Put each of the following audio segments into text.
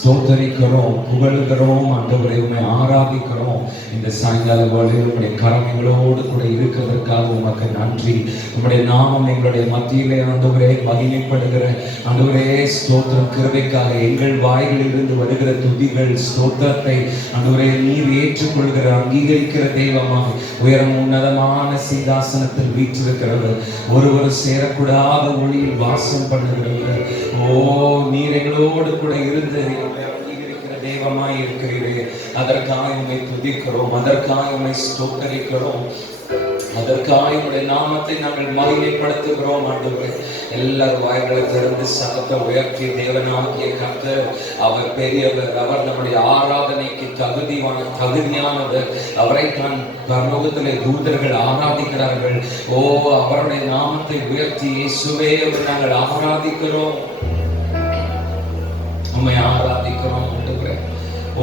ஸ்தோத்தரிக்கிறோம், புகழ்கிறோம். ஆண்டவரே உம்மை ஆராதிக்கிறோம். இந்த சாயங்கால வேளையில் உம்முடைய கரங்களோடு கூட இருக்கிறதற்காக உமக்கு நன்றி. உம்முடைய நாமம் எங்களுடைய மத்தியிலே ஆண்டவரே மகிமைப்படுகிற ஆண்டவரே ஸ்தோத்திரம். கிருபைக்காக எங்கள் வாய்களில் இருந்து வருகிற துதிகள் ஸ்தோத்திரத்தை ஆண்டவரே நீர் ஏற்றுக்கொள்கிற அங்கீகரிக்கிற தெய்வமாக உயரம் உன்னதமான சிங்காசனத்தில் வீற்றிருக்கிறவர், ஒருவர் சேரக்கூடாத ஒளியில் வாசம் பண்ணுகிறவர். ஓ, நீர் எங்களோடு கூட இருந்து அங்கீகரிக்கிற தெய்வமாய் இருக்கிறீரே, அதற்காக உம்மை துதிக்கிறோம், அதற்காக உம்மை ஸ்தோத்தரிக்கிறோம், அதற்காக உம்முடைய நாமத்தை நாங்கள் மகிமைப்படுத்துகிறோம். ஆண்டவரே எல்லாரும் வாய்களை திறந்து சத்தத்தை உயர்த்தி தேவனாகிய கர்த்தர் அவர் பெரியவர், அவர் நம்முடைய ஆராதனைக்கு தகுதியானவர். அவரை தான் பரலோகத்திலே தூதர்கள் ஆராதிக்கிறார்கள். ஓ, அவருடைய நாமத்தை உயர்த்தி இயேசுவே நாங்கள் ஆராதிக்கிறோம், உம்மை ஆராதிக்கிறோம். ஆண்டவரே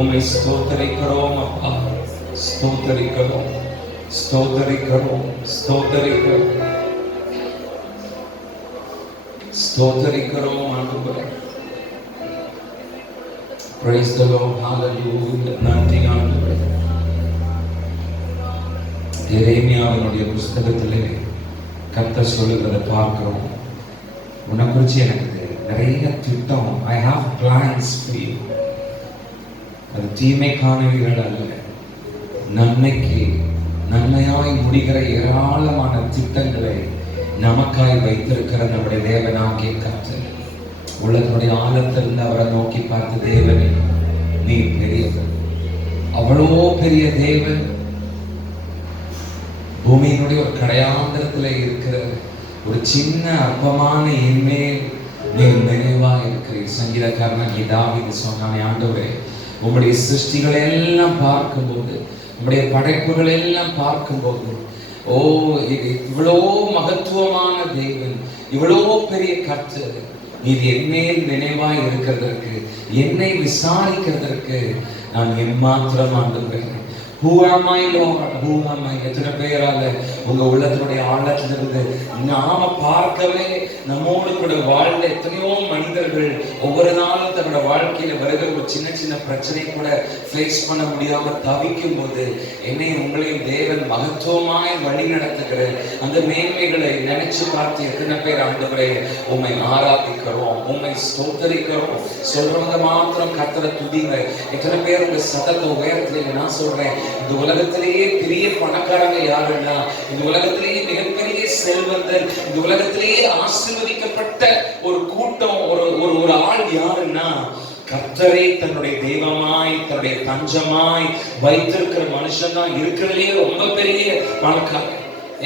உம்மை ஸ்தோத்தரிக்கிறோம். அப்பா ஸ்தோத்தரிக்கிறோம், ஸ்தோத்தரிக்கிறோம், ஸ்தோத்தரிக்கிறோம், ஸ்தோத்தரிக்கிறோம். ஆண்டவரே praise the Lord, hallelujah. நன்றி ஆண்டவரே. எரேமியாவினுடைய புஸ்தகத்திலே கர்த்தர் சொல்லுகிறதை பார்க்கிறோம். உன்னை குறித்து எனக்கு நிறைய திட்டம், I have plans for you. அது தீமைக்கானவைகள் அல்ல, நன்மைக்கு நன்மையாய் முடிகிற ஏராளமான திட்டங்களை நமக்காய் வைத்திருக்கிற நம்முடைய தேவனாகிய கர்த்தர். உலகனுடைய ஆழத்திலிருந்து அவரை நோக்கி பார்த்த தேவனே, நீ பெரியவர், அவ்வளோ பெரிய தேவன். பூமியினுடைய ஒரு கடையாந்திரத்தில் இருக்கிற ஒரு சின்ன அற்பமான என்மேல் நீர் நினைவா இருக்கிறீர். சங்கீதக்காரனாகிய தாவீது சொன்னானே, ஆண்டவரே உம்முடைய சிருஷ்டிகளை எல்லாம் பார்க்கும்போது, உம்முடைய படைப்புகள் எல்லாம் பார்க்கும்போது, ஓ இவ்வளோ மகத்துவமான தேவன், இவ்வளோ பெரிய கர்த்தர், நீர் என்மேல் நினைவாய் இருக்கிறதற்கு, என்னை விசாரிக்கிறதற்கு நான் எம்மாத்திரம் ஆண்டவரே. Who am I, Lord? Who am I? எத்தனை பேரால உங்க உள்ளத்தினுடைய ஆழத்திலிருந்து நாம பார்க்கவே நம்மோடு கூட வாழ்ந்த எத்தனையோ மனிதர்கள் ஒவ்வொரு நாளும் தன்னோட வாழ்க்கையில வருகிற ஒரு சின்ன சின்ன பிரச்சனை கூட ஃபேஸ் பண்ண முடியாம தவிக்கும் போது என்னை உங்களையும் தேவன் மகத்துவமாய் வழி நடத்துகிற அந்த மேன்மைகளை நினைச்சு பார்த்து எத்தனை பேர் ஆண்டவரே உம்மை ஆராதிக்கிறோம், உம்மை ஸ்தோத்தரிக்கிறோம். சொல்றவங்க மாத்திரம் கர்த்தரை துதிங்க. எத்தனை பேர் உங்க சத்தத்தை உயர்த்துறீங்க? நான் சொல்றேன், இந்த உலகத்திலேயே பெரிய பணக்காரங்க யாருன்னா, இந்த உலகத்திலேயே மிகப்பெரிய செல்வந்தர், இந்த உலகத்திலேயே ஆசீர்வதிக்கப்பட்ட ஒரு கூட்டம், ஒரு ஆள் யாருன்னா, கர்த்தரை தன்னுடைய தெய்வமாய் தன்னுடைய தஞ்சமாய் வைத்திருக்கிற மனுஷன் தான் இருக்கிறதுலேயே ரொம்ப பெரிய பணக்காரன்.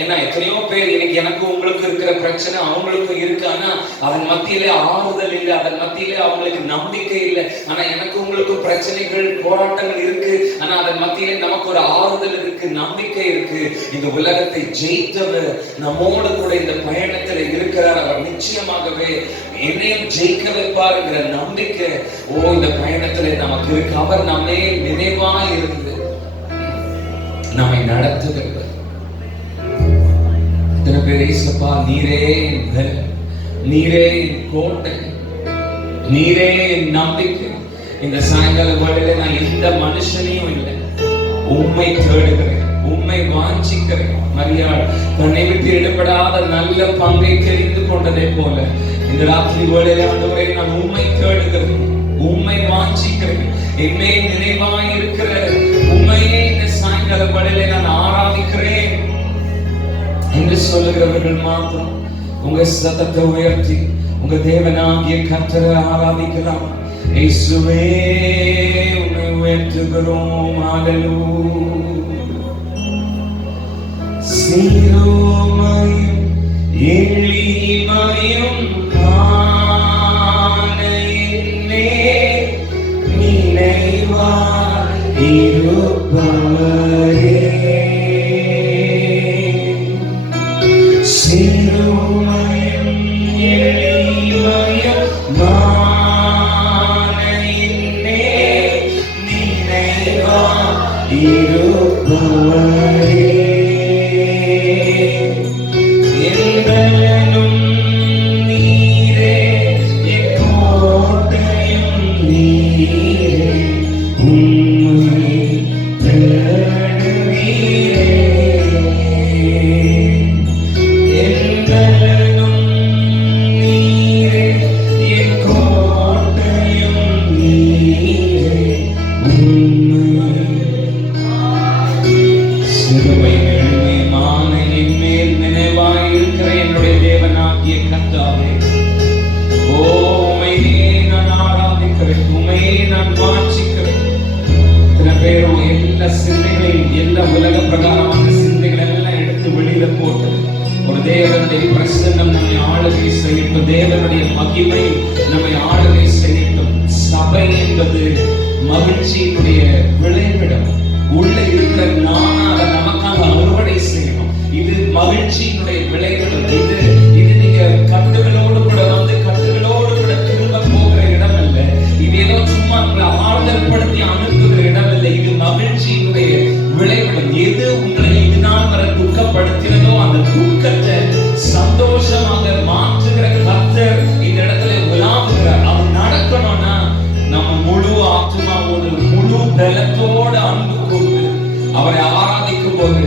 ஏன்னா எத்தனையோ பேர் இன்னைக்கு எனக்கு உங்களுக்கு இருக்கிற பிரச்சனை அவங்களுக்கும் இருக்கு, ஆனா அதன் மத்தியிலே ஆறுதல் இல்லை, அதன் மத்தியிலே அவங்களுக்கு நம்பிக்கை இல்லை. ஆனா எனக்கு உங்களுக்கும் பிரச்சனைகள் போராட்டங்கள் இருக்கு, ஆனா அதன் மத்தியிலே நமக்கு ஒரு ஆறுதல் இருக்கு, நம்பிக்கை இருக்கு. இந்த உலகத்தை ஜெயித்தவர் நம்மோடு கூட இந்த பயணத்துல இருக்கிறார். அவர் நிச்சயமாகவே என்னையும் ஜெயிக்க வைப்பாருங்கிற நம்பிக்கை இந்த பயணத்துல நமக்கு இருக்கு. அவர் நம்மை நினைவாய் இருந்து நம்மை நடத்துகிறவர். இத்தனை பேர் இயேசுப்பா நீரே என் பலன், நீரே என் கோட்டை, நீரே என் நம்பிக்கை. இந்த சாயங்கால வேளையில நான் எந்த மனுஷனையும் இல்லை, உம்மை தேடுகிறேன், உம்மை வாஞ்சிக்கிறேன். மரியாள் தன்னை விட்டு எடுபடாத நல்ல பங்கை தெரிந்து கொண்டதை போல இந்த ராத்திரி வேளையில ஆண்டவரே நான் உம்மை தேடுகிறேன், உம்மை வாஞ்சிக்கிறேன். என்னை நினைவாய் இருக்கிற உம்மையே இந்த சாயங்கால வேளையில நான் ஆராதிக்கிறேன் என்று சொல்லுகிறவர்கள் மாத்திரம் உங்க சத்தத்தை உயர்த்தி உங்க தேவனாகிய கர்த்தரை ஆராதிக்கலாம். இயேசுவே உம்மை உயர்த்துகிறோம். ஹல்லேலூயா. சீரோமையும் எளிமையும் காண என்னே நினைவாய் இருப்பவரே, சிறுமையும் எளிமையும் காண என்னே நினைவாய் இருப்பவரே, எந்தனும் நீரே என் கோட்டையும் நீரே. செய்யட்டும். தேவனுடைய மகிமை நம்மை ஆளுகை செய்யட்டும். சபை என்பது மகிழ்ச்சியினுடைய விளைவிடம். உள்ள இருக்கிற நானாக நமக்காக அறுவடை செய்யணும். இது மகிழ்ச்சியினுடைய விளைவிடம். இது நீங்க கட்டுகளோடு கூட வந்து கட்டுகளோடு கூட திரும்ப போகிற இடம் இல்லை. இது ஏதோ சும்மா உங்களை ஆறுதல் படுத்தி அனுப்புகிற இடம் இல்லை. இது மகிழ்ச்சியினுடைய விளைவிடம். எது உங்களை இது நாள் வரை துக்கப்படுத்தினதோ அந்த துக்கத்தை சந்தோஷமாக மாற்றுகிற கர்த்தர் இந்த இடத்துல உலாவுகிறார். அது நடக்கணும்னா நம்ம முழு ஆத்மாவோடு முழு பலத்தோடு அன்பு கொண்டு அவரை ஆராதிக்கும் போது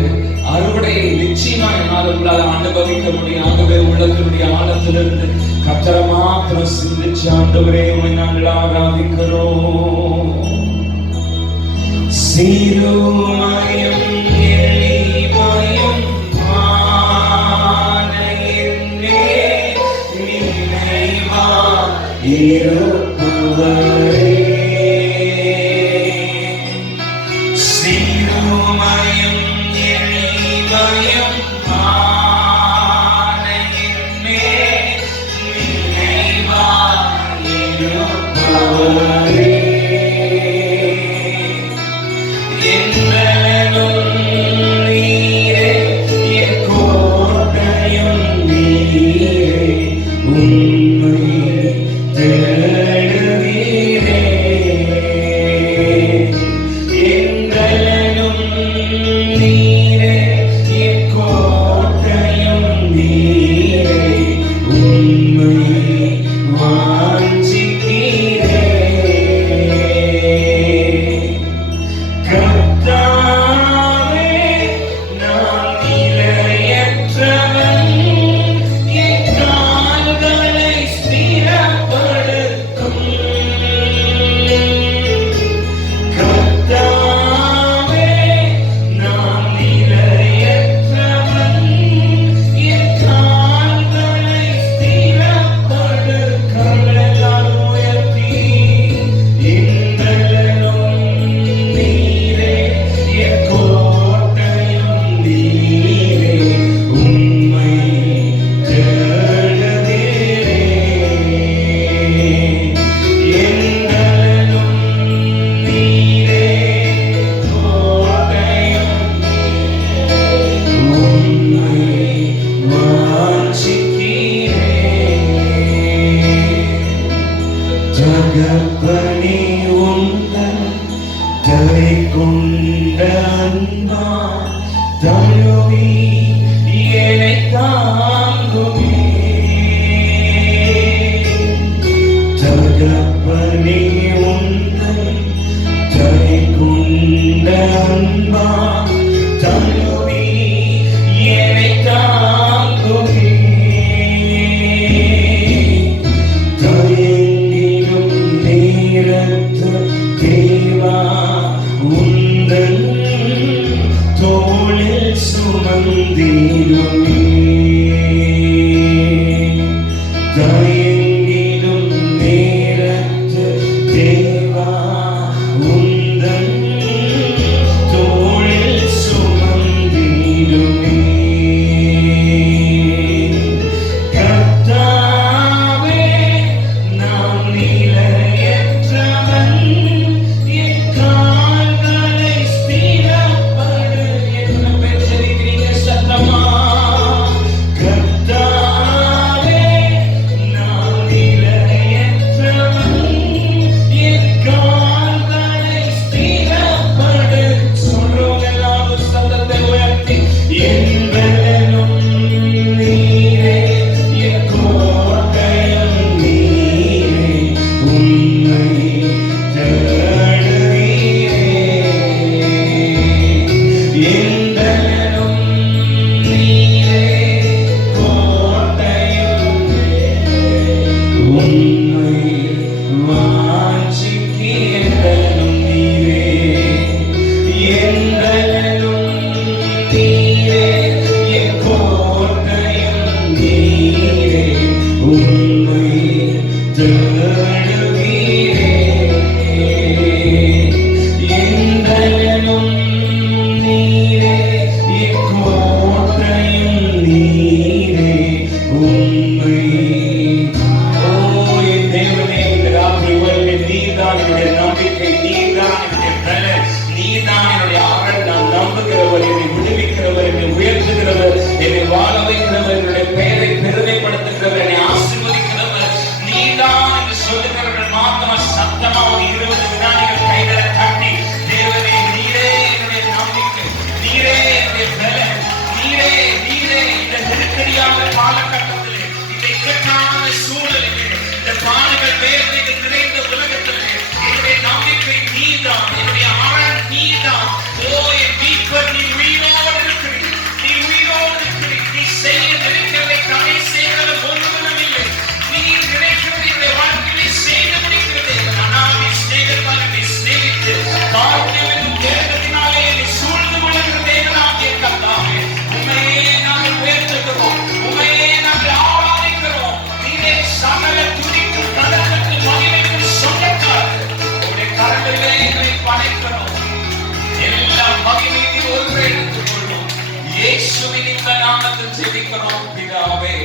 அறுவடையை நிச்சயமா என்னால் உங்களால் அனுபவிக்க முடியும். ஆகவே உள்ளத்தினுடைய ஆழத்திலிருந்து கர்த்தரை மாத்திரம் சிந்திச்சு ஆண்டவரே உம்மை நாங்கள் ஆராதிக்கிறோம். சிறுமயம் எளிமயம் ஆனையின்னே நினைவா இருப்பவரே. சிறுமயம் எளிமயம் ஆனையின்னே நினைவா இருப்பவரே. ஜகப்பனே உந்தன் தலை கொண்ட அன்பா தழுவி என்னை தாங்குமே. ஜகப்பனே உந்தன் தலை கொண்ட அன்பா தழுவி என்னை தாங்குமே. தேவா உந்தன் தோளில் சுமந்திடுமே. தயங்கிடும் நேரத்து தேவா உந்தன் தோளில் சுமந்திடுமே. கர்த்தாவே நாம் நிலையற்றவன், என் கால்களை ஸ்திரப்படு. என்ன பெற்றிருக்கிறீங்க சத்தமா? சத்தமா ஒரு 20 வினாடிகள் கைகளை தட்டி, தேவனே நீரே என்னுடைய நம்பிக்கை, நீரே என்னுடைய பலன், நீரே நீரே இந்த நெருக்கடியான காலகட்டத்திலே, இந்த இக்கட்டான சூழலிலே, இந்த பாடுகள் வேதனைகள் நிறைந்த உலகத்திலே என்னுடைய நம்பிக்கை நீதான், என்னுடைய ஆழம் நீதான். ஓ என் மீட்பர், நீ உயிரோடு இருக்கிறீர், நீ உயிரோடு இருக்கிறீர். நீ செய்ய நினைக்கிறதை தடை செய்கிறது ஒன்றும் இல்லை. நீ நினைக்கிறது என்னுடைய வாழ்க்கையை செய்து முடிக்கிறது. ஆனால் நீ சிநேகத்தால் என்னை சிநேகித்து காரியங்களின் தேவத்தினாலே என்னை சூழ்ந்து கொள்கிற தேவனாகிய கர்த்தாவே, உம்மையே நாங்கள் உயர்த்துகிறோம், உம்மையே நாங்கள் ஆராதிக்கிறோம். நீரே சகல துதிக்கும் கனத்துக்கு மகிமைக்கு சொந்தக்காரர். உம்முடைய கரங்களிலே எங்களை படைக்கிறோம். எல்லா மகிமையும் ஒருவரை எடுத்துக்கொள்ளும். இயேசுவின் இந்த நாமத்தில் ஜெபிக்கிறோம் பிதாவே,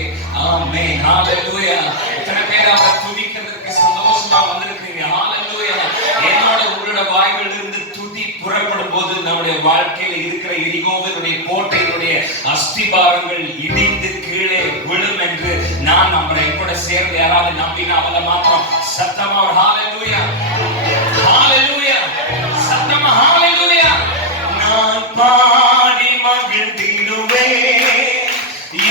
ஆமென். ஹalleluya. எத்தனை பேர் அவரை துதிக்கிறதுக்கு சந்தோஷமா வந்திருக்கீங்க? ஹalleluya. என்னோட உங்களோட வாய்களிலிருந்து துதி புறப்படும் போது நம்முடைய வாழ்க்கையில இருக்கிற எரிகோவினுடைய கோட்டையினுடைய அஸ்திபாரங்கள் இடிந்து கீழே விழும் என்று நான் நம்புறேன். கூட சேர்ந்து யாராவது நம்பினா அவங்கள மாத்திரம் சத்தமா ஒரு ஹalleluya, ஹalleluya, சத்தமா ஹalleluya. நான் பாடி மகிழ்ந்திடுவேன்,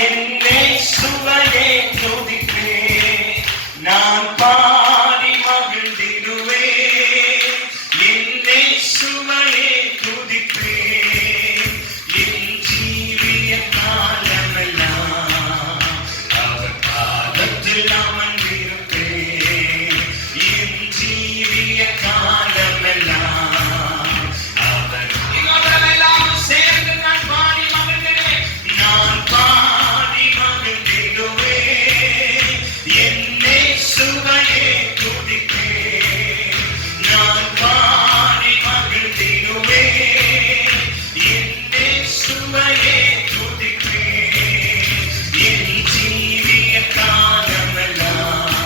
என்னை சுவையே துதிப்பேன். நான் பாடி மகிழ்ந்திடுவேன், என்னை சுவையே துதிப்பேன். என் ஜீவிய காலமெல்லாம் அவர் பாதத்தில் அமர்ந்திருப்பேன். என் ஜீவிய காலமெல்லாம் சேர்ந்து நான் பாடி மகிழ்ந்திடுவேன். நான் பாடி மகிழ்ந்திடுவேன், என்னை சுவையே துதிப்பேன். நான் பாடி மகிழ்ந்திடுவேன், என்னை சுவையே துதிப்பேன். என் ஜீவிய காலமெல்லாம்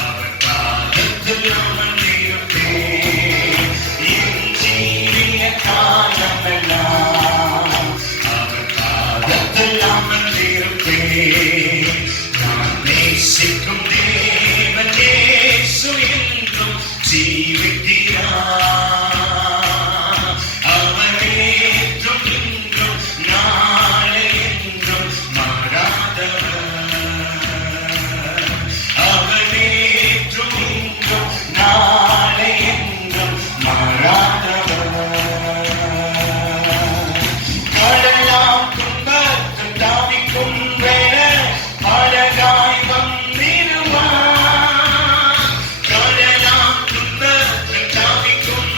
அவர் பாதத்தில் அமர்ந்திருப்பேன். என் ஜீவிய காலமெல்லாம் அவர் பாதத்தில் அமர்ந்திருப்பேன். நான் நேசிக்கும் தேவன் இயேசு என்றும் ஜீவிக்கிறார். அவர் என்றும் இன்றும் நாளை என்றும் மாறாதவர். அவர் என்றும் இன்றும் நாளை என்றும் மாறாதவர். கடலாம் துன்பத்தில் தாவிக்கும் வேளை அழகாய் வந்திடுவார். கடலாம் துன்பத்தில் தாவிக்கும்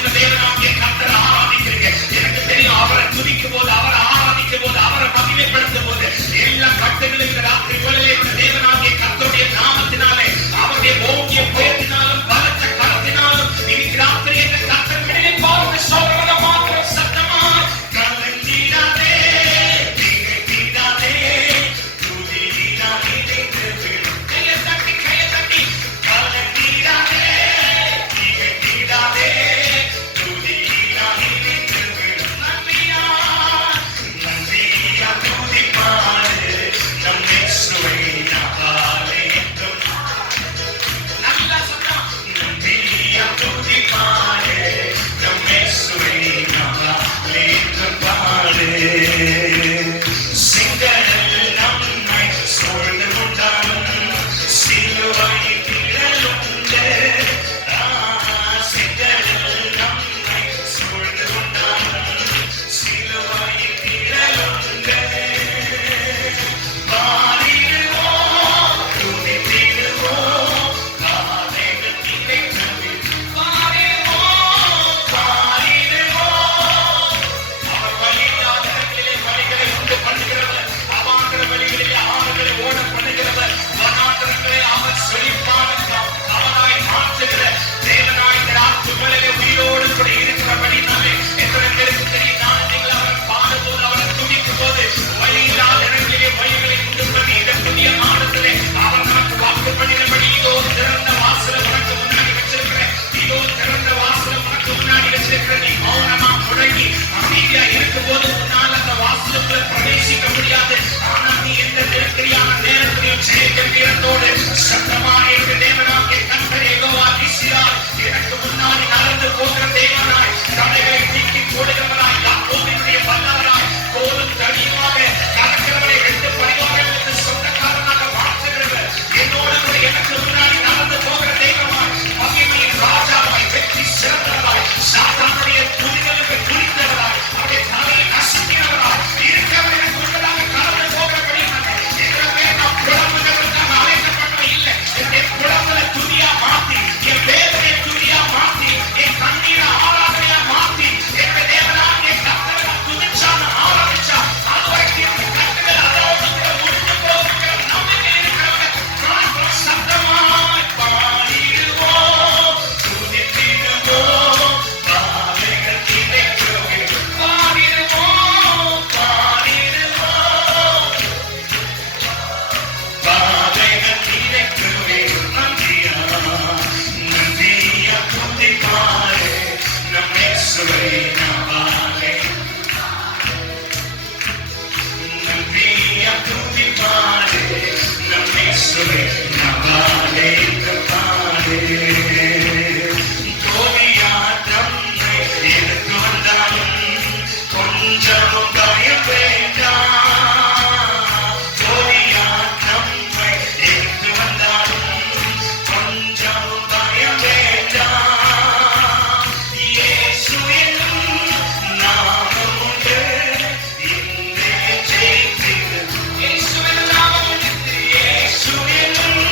இந்த தேவனாகிய கர்த்தரை ஆராதிக்கிறீங்க. எனக்கு தெரியும், அவரை துதிக்கும் போது, அவரை ஆராதிக்கும் போது, அவரை மகிமைப்படுத்தும் போது எல்லா கட்டுகளும் இந்த ராத்திரி வேளையிலே இந்த தேவனாகிய கர்த்தருடைய நாமத்தினாலே, அவருடைய ஓங்கிய புயத்தினாலும் பலத்த கரத்தினாலும் இன்னைக்கு ராத்திரி இந்த கர்த்தர் விடுவிப்பார். சொல்றத மாத்திரம் சத்தமா கலங்கிடாதே, திகைத்திடாதே, துதியிடாதே, கையை தட்டி கலங்கிடாதே, திகைத்திடாதே, துதியிடாதே, நன்றியா நன்றியா துதிப்பாடு நம் இயேசுவை ஆராதிக்கும். நல்லா சொன்னா, நன்றியா துதிப்பாடு நம் இயேசுவை ஆராதிக்கும் பாடு. சிங்கடல் நம்மை சூழ்ந்து கொண்டாலும் சிலுவை திரளுண்டு. சிங்கடல் நம்மை சூழ்ந்து கொண்டாலும் சிலுவை திரளுண்டு. பாடிடுவோம், துதித்திடுவோம், பாதைகள் கிடைத்தது. பாடிடுவோம், பாடிடுவோம். அவர் வழியில்லாத இடங்களிலே வழிகளை உண்டு பண்ணுகிறவர், அவாந்திர வழிகளிலே ஆறுகளை ஓட பண்ணுகிறவர், வனாந்தரங்களை அவர் செழிப்பான அவனாய் மாற்றுகிற தேவனாய் இந்த ராத்திரி வேளையிலே உயிரோடு கூட இருக்கிறபடினாலே எத்தனை பேருக்கு தெரியும், நான் நீங்கள் அவரை பாடும்போது, அவரை துதிக்கும் போது வழியில்லாத இடங்களிலே வழிகளை உண்டு பண்ணி இந்த புதிய மாதத்திலே அவர் நமக்கு வாக்கு பண்ணினபடி, இதோ திறந்த வாசலை உனக்கு முன்னாடி வச்சிருக்கிறேன், இதோ திறந்த வாசலை உனக்கு முன்னாடி வச்சிருக்கிறேன். நீ மௌனமா முடங்கி அமைதியா இருக்கும் போது உன்னால் அந்த வாசலுக்குள்ள பிரவேசிக்க முடியாது. ஆனால் நீ எந்த நெருக்கடியான நேரத்திலையும் ஜெயிக்க வீரத்தோடு சத்தமாக இருக்க தேவனாகிய கர்த்தர் யெகோவா நீசியாய், எனக்கு முன்னாடி நடந்து போகிற தேவனாய், தடைகளை நீக்கி போடுகிறவராய், யாக்கோபினுடைய வல்லவராய், கோலும் தடியுமாக கலக்கிறவரை ரெண்டு பரிவாரங்களுக்கு சொந்தக்காரனாக மாற்றுகிறவர், என்னோடு கூட எனக்கு முன்னாடி நடந்து போகிற தேவனாய், மகிமையின் ராஜாவாய், வெற்றி சிறந்தவராய், சாத்தானுடைய துதிகளுக்கு துணிந்தவராய், அவருடைய தலையை நசுக்கிறவராய் இருக்கிறவர். எனக்கு முன்னதாக கடந்து போகிறபடி எங்களுமே நாம் புலம்புகிறவர்களுக்காக அழைக்கப்பட்டோம் இல்லை. என்னுடைய புலம்பலை துதியா மாற்றி, என் வேதனையை துதியா மாற்றி, என் கண்ணீரை ஆராதனையா மாற்றி, என்னுடைய தேவனாகிய கர்த்தரை நான் துதிச்சான ஆராதிச்சா அது வரைக்கும் இந்த கட்டுகள் அதோடு கூட முடிந்து போகிற நம்பிக்கை இருக்கிறவங்க நான் சத்தமாய் பாடிடுவோம், துதித்திடுவோம், பாதைகள் கிடைக்கவே பாடிடுவோம், பாடிடுவோம், பாதைகள் கிடைக்கவே. நன்றியா நன்றியா துதிப்பாடு நம் இயேசுவை நாமே. நன்றியா துதிப்பாடு நம் இயேசுவை நாமே பாடு. கோலியாத்தம்மை எதிர்த்து வந்தாலும் கொஞ்சமும் பயம் வேண்டாம். கோலியாத்தம்மை எதிர்த்து வந்தாலும் கொஞ்சமும் பயம் வேண்டாம். இயேசு என்னும் நாமம் உண்டு, இன்றே ஜெயித்திடும். இயேசு என்னும் நாமம் உண்டு, இயேசு என்னும்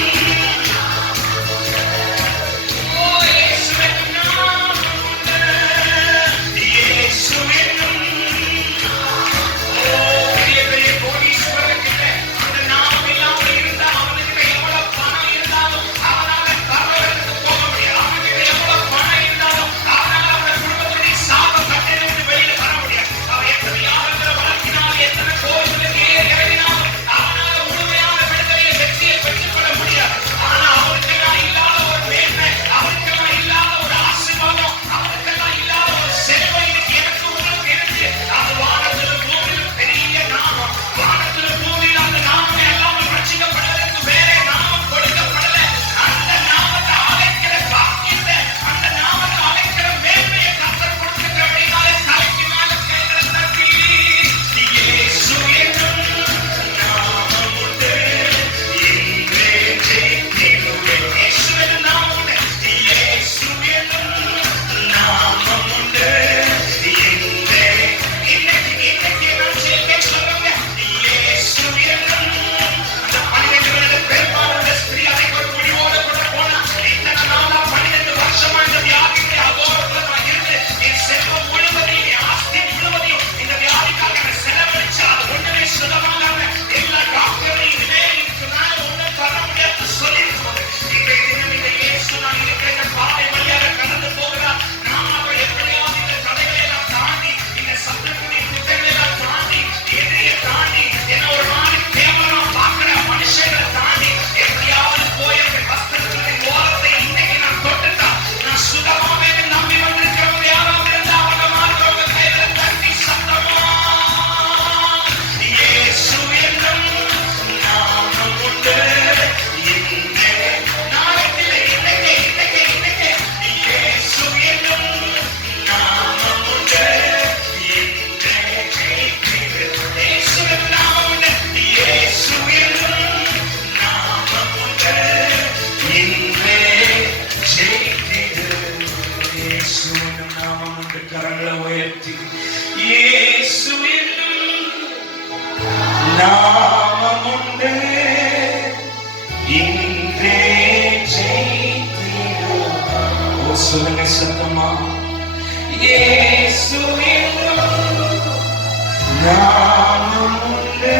இயேசு என்னும் நாமம் உண்டு. கரங்களை உயர்த்தி இயேசு என்னும் நாமம் உண்டு. இன்றே ஜெயித்திடும். ஓ சொல்லுங்க சத்தமா, இயேசு என்னும் நாமம் உண்டு.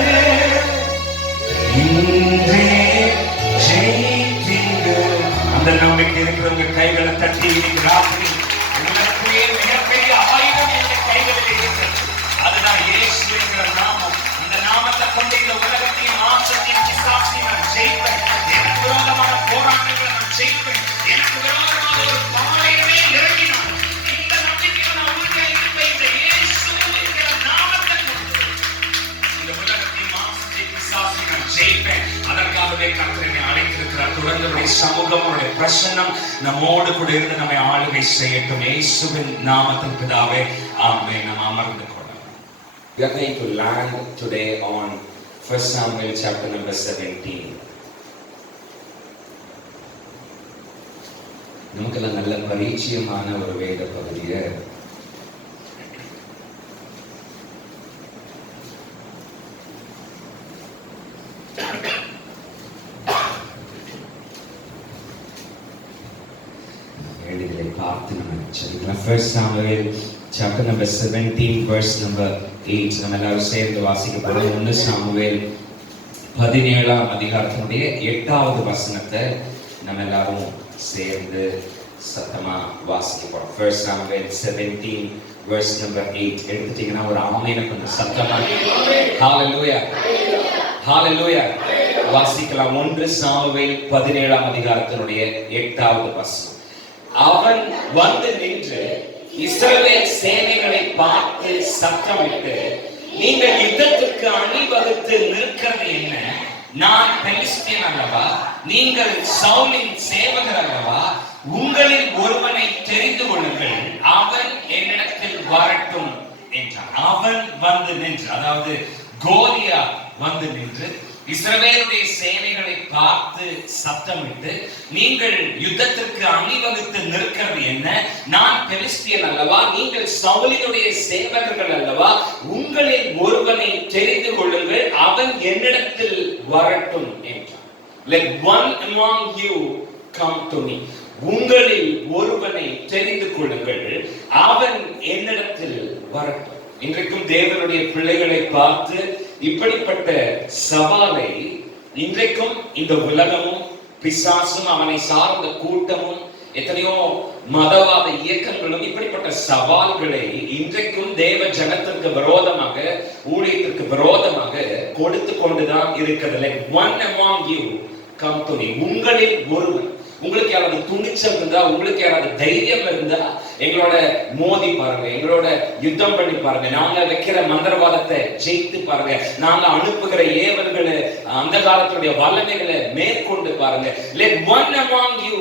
இன்றே ஜெயித்திடும். அந்த நம்பிக்கை இருக்கிறவங்க கைகளை தட்டி ராத்திரி உங்களுக்குரிய மிகப்பெரிய ஆயுதம் என்ற கைகளில் இருக்கிறது. அதுதான் இயேசு என்கிற நாமம். அந்த நாமத்தை கொண்டு இந்த உலகத்தையும் மாற்றத்தையும் பிசாசையும் நான் ஜெயிப்பேன். எனக்கு விரோதமான போராட்டங்களை நான் ஜெயிப்பேன். எனக்கு விரோதமான ஒரு பாறையவே இறங்கினான். இந்த நம்பிக்கையை நான் உறுதியா இருப்பேன். இந்த இயேசு என்கிற நாமத்தை கொண்டு இந்த உலகத்தையும் மாற்றத்தையும் பிசாசையும் நான் ஜெயிப்பேன். அதற்காகவே கர்த்தர் என்னை அழைத்திருக்கிறார். தொடர்ந்து சமூகம் பிரசன்னம் நம்மோடு கூட இருந்து நம்மை ஆளுகை செய்யட்டும். இயேசுவின் நாமத்தின் பிதாவே ஆமென். நாம் அமர்ந்து கொள்ளலாம். We are going to land today on 1 Samuel chapter number 17. நமக்கெல்லாம் நல்ல பரிச்சயமான ஒரு வேத பகுதியை பார்த்து நம்ம சொல்லிக்கலாம். 1 Samuel chapter number 17 verse number 8 நம்ம எல்லாரும் சேர்ந்து வாசிக்க போறோம். 1 Samuel 17ஆம் அதிகாரத்தினுடைய 8வது வசனத்தை நம்ம எல்லாரும் சேர்ந்து சத்தமா வாசிக்க போறோம். 1 Samuel 17 verse number 8 எடுத்துட்டீங்கன்னா ஒரு ஆமென் கொஞ்சம் சத்தமா ஹalleluya ஹalleluya வாசிக்கலாம். 1 Samuel 17ஆம் அதிகாரத்தினுடைய 8வது வசனம். அவன் வந்து நின்று இஸ்ரவேல் சேனைகளை பார்த்து சத்தமிட்டு, நீங்கள் யுத்தத்துக்கு அணிவகுத்து நிற்கிறது என்ன? நான் பெலிஸ்தியன் அல்லவா? நீங்கள் சவுலின் சேவகர் அல்லவா? உங்களில் ஒருவனை தெரிந்து கொள்ளுங்கள், அவன் என்னிடத்தில் வரட்டும் என்றான். அவன் வந்து நின்று, அதாவது கோலியாத் வந்து நின்று இஸ்ரவேலுடைய சேனைகளை பார்த்து சத்தமிட்டு, நீங்கள் யுத்தத்திற்கு அணிவகுத்து நிற்கிறது என்ன? நான் பெலிஸ்தியன் அல்லவா? நீங்கள் சவுலினுடைய சேவகர்கள் அல்லவா? உங்களில் ஒருவனை தெரிந்து கொள்ளுங்கள், அவன் என்னிடத்தில் வரட்டும் என்றான். Let one among you come to me. உங்களில் ஒருவனை தெரிந்து கொள்ளுங்கள், அவன் என்னிடத்தில் வரட்டும். இன்றைக்கும் தேவனுடைய பிள்ளைகளை பார்த்து இப்படிப்பட்ட சவாலை இன்றைக்கும் இந்த உலகமும் பிசாசும் அவனை சார்ந்த கூட்டமும் எத்தனையோ மதவாத இயக்கங்களும் இப்படிப்பட்ட சவால்களை இன்றைக்கும் தேவ ஜனத்திற்கு விரோதமாக, ஊழியத்திற்கு விரோதமாக கொடுத்து கொண்டுதான் இருக்கிறது. Like one among you come to me. உங்களில் ஒருவன். உங்களுக்கு யாராவது துணிச்சல் இருந்தா, உங்களுக்கு யாராவது தைரியம் இருந்தா எங்களோட மோதி பாருங்க, எங்களோட யுத்தம் பண்ணி பாருங்க, நாங்க வைக்கிற மந்திரவாதத்தை ஜெயித்து பாருங்க, நாங்க அனுப்புகிற ஏவல்களை, அந்த காலத்துடைய வல்லமைகளை மேற்கொண்டு பாருங்க. Let one among you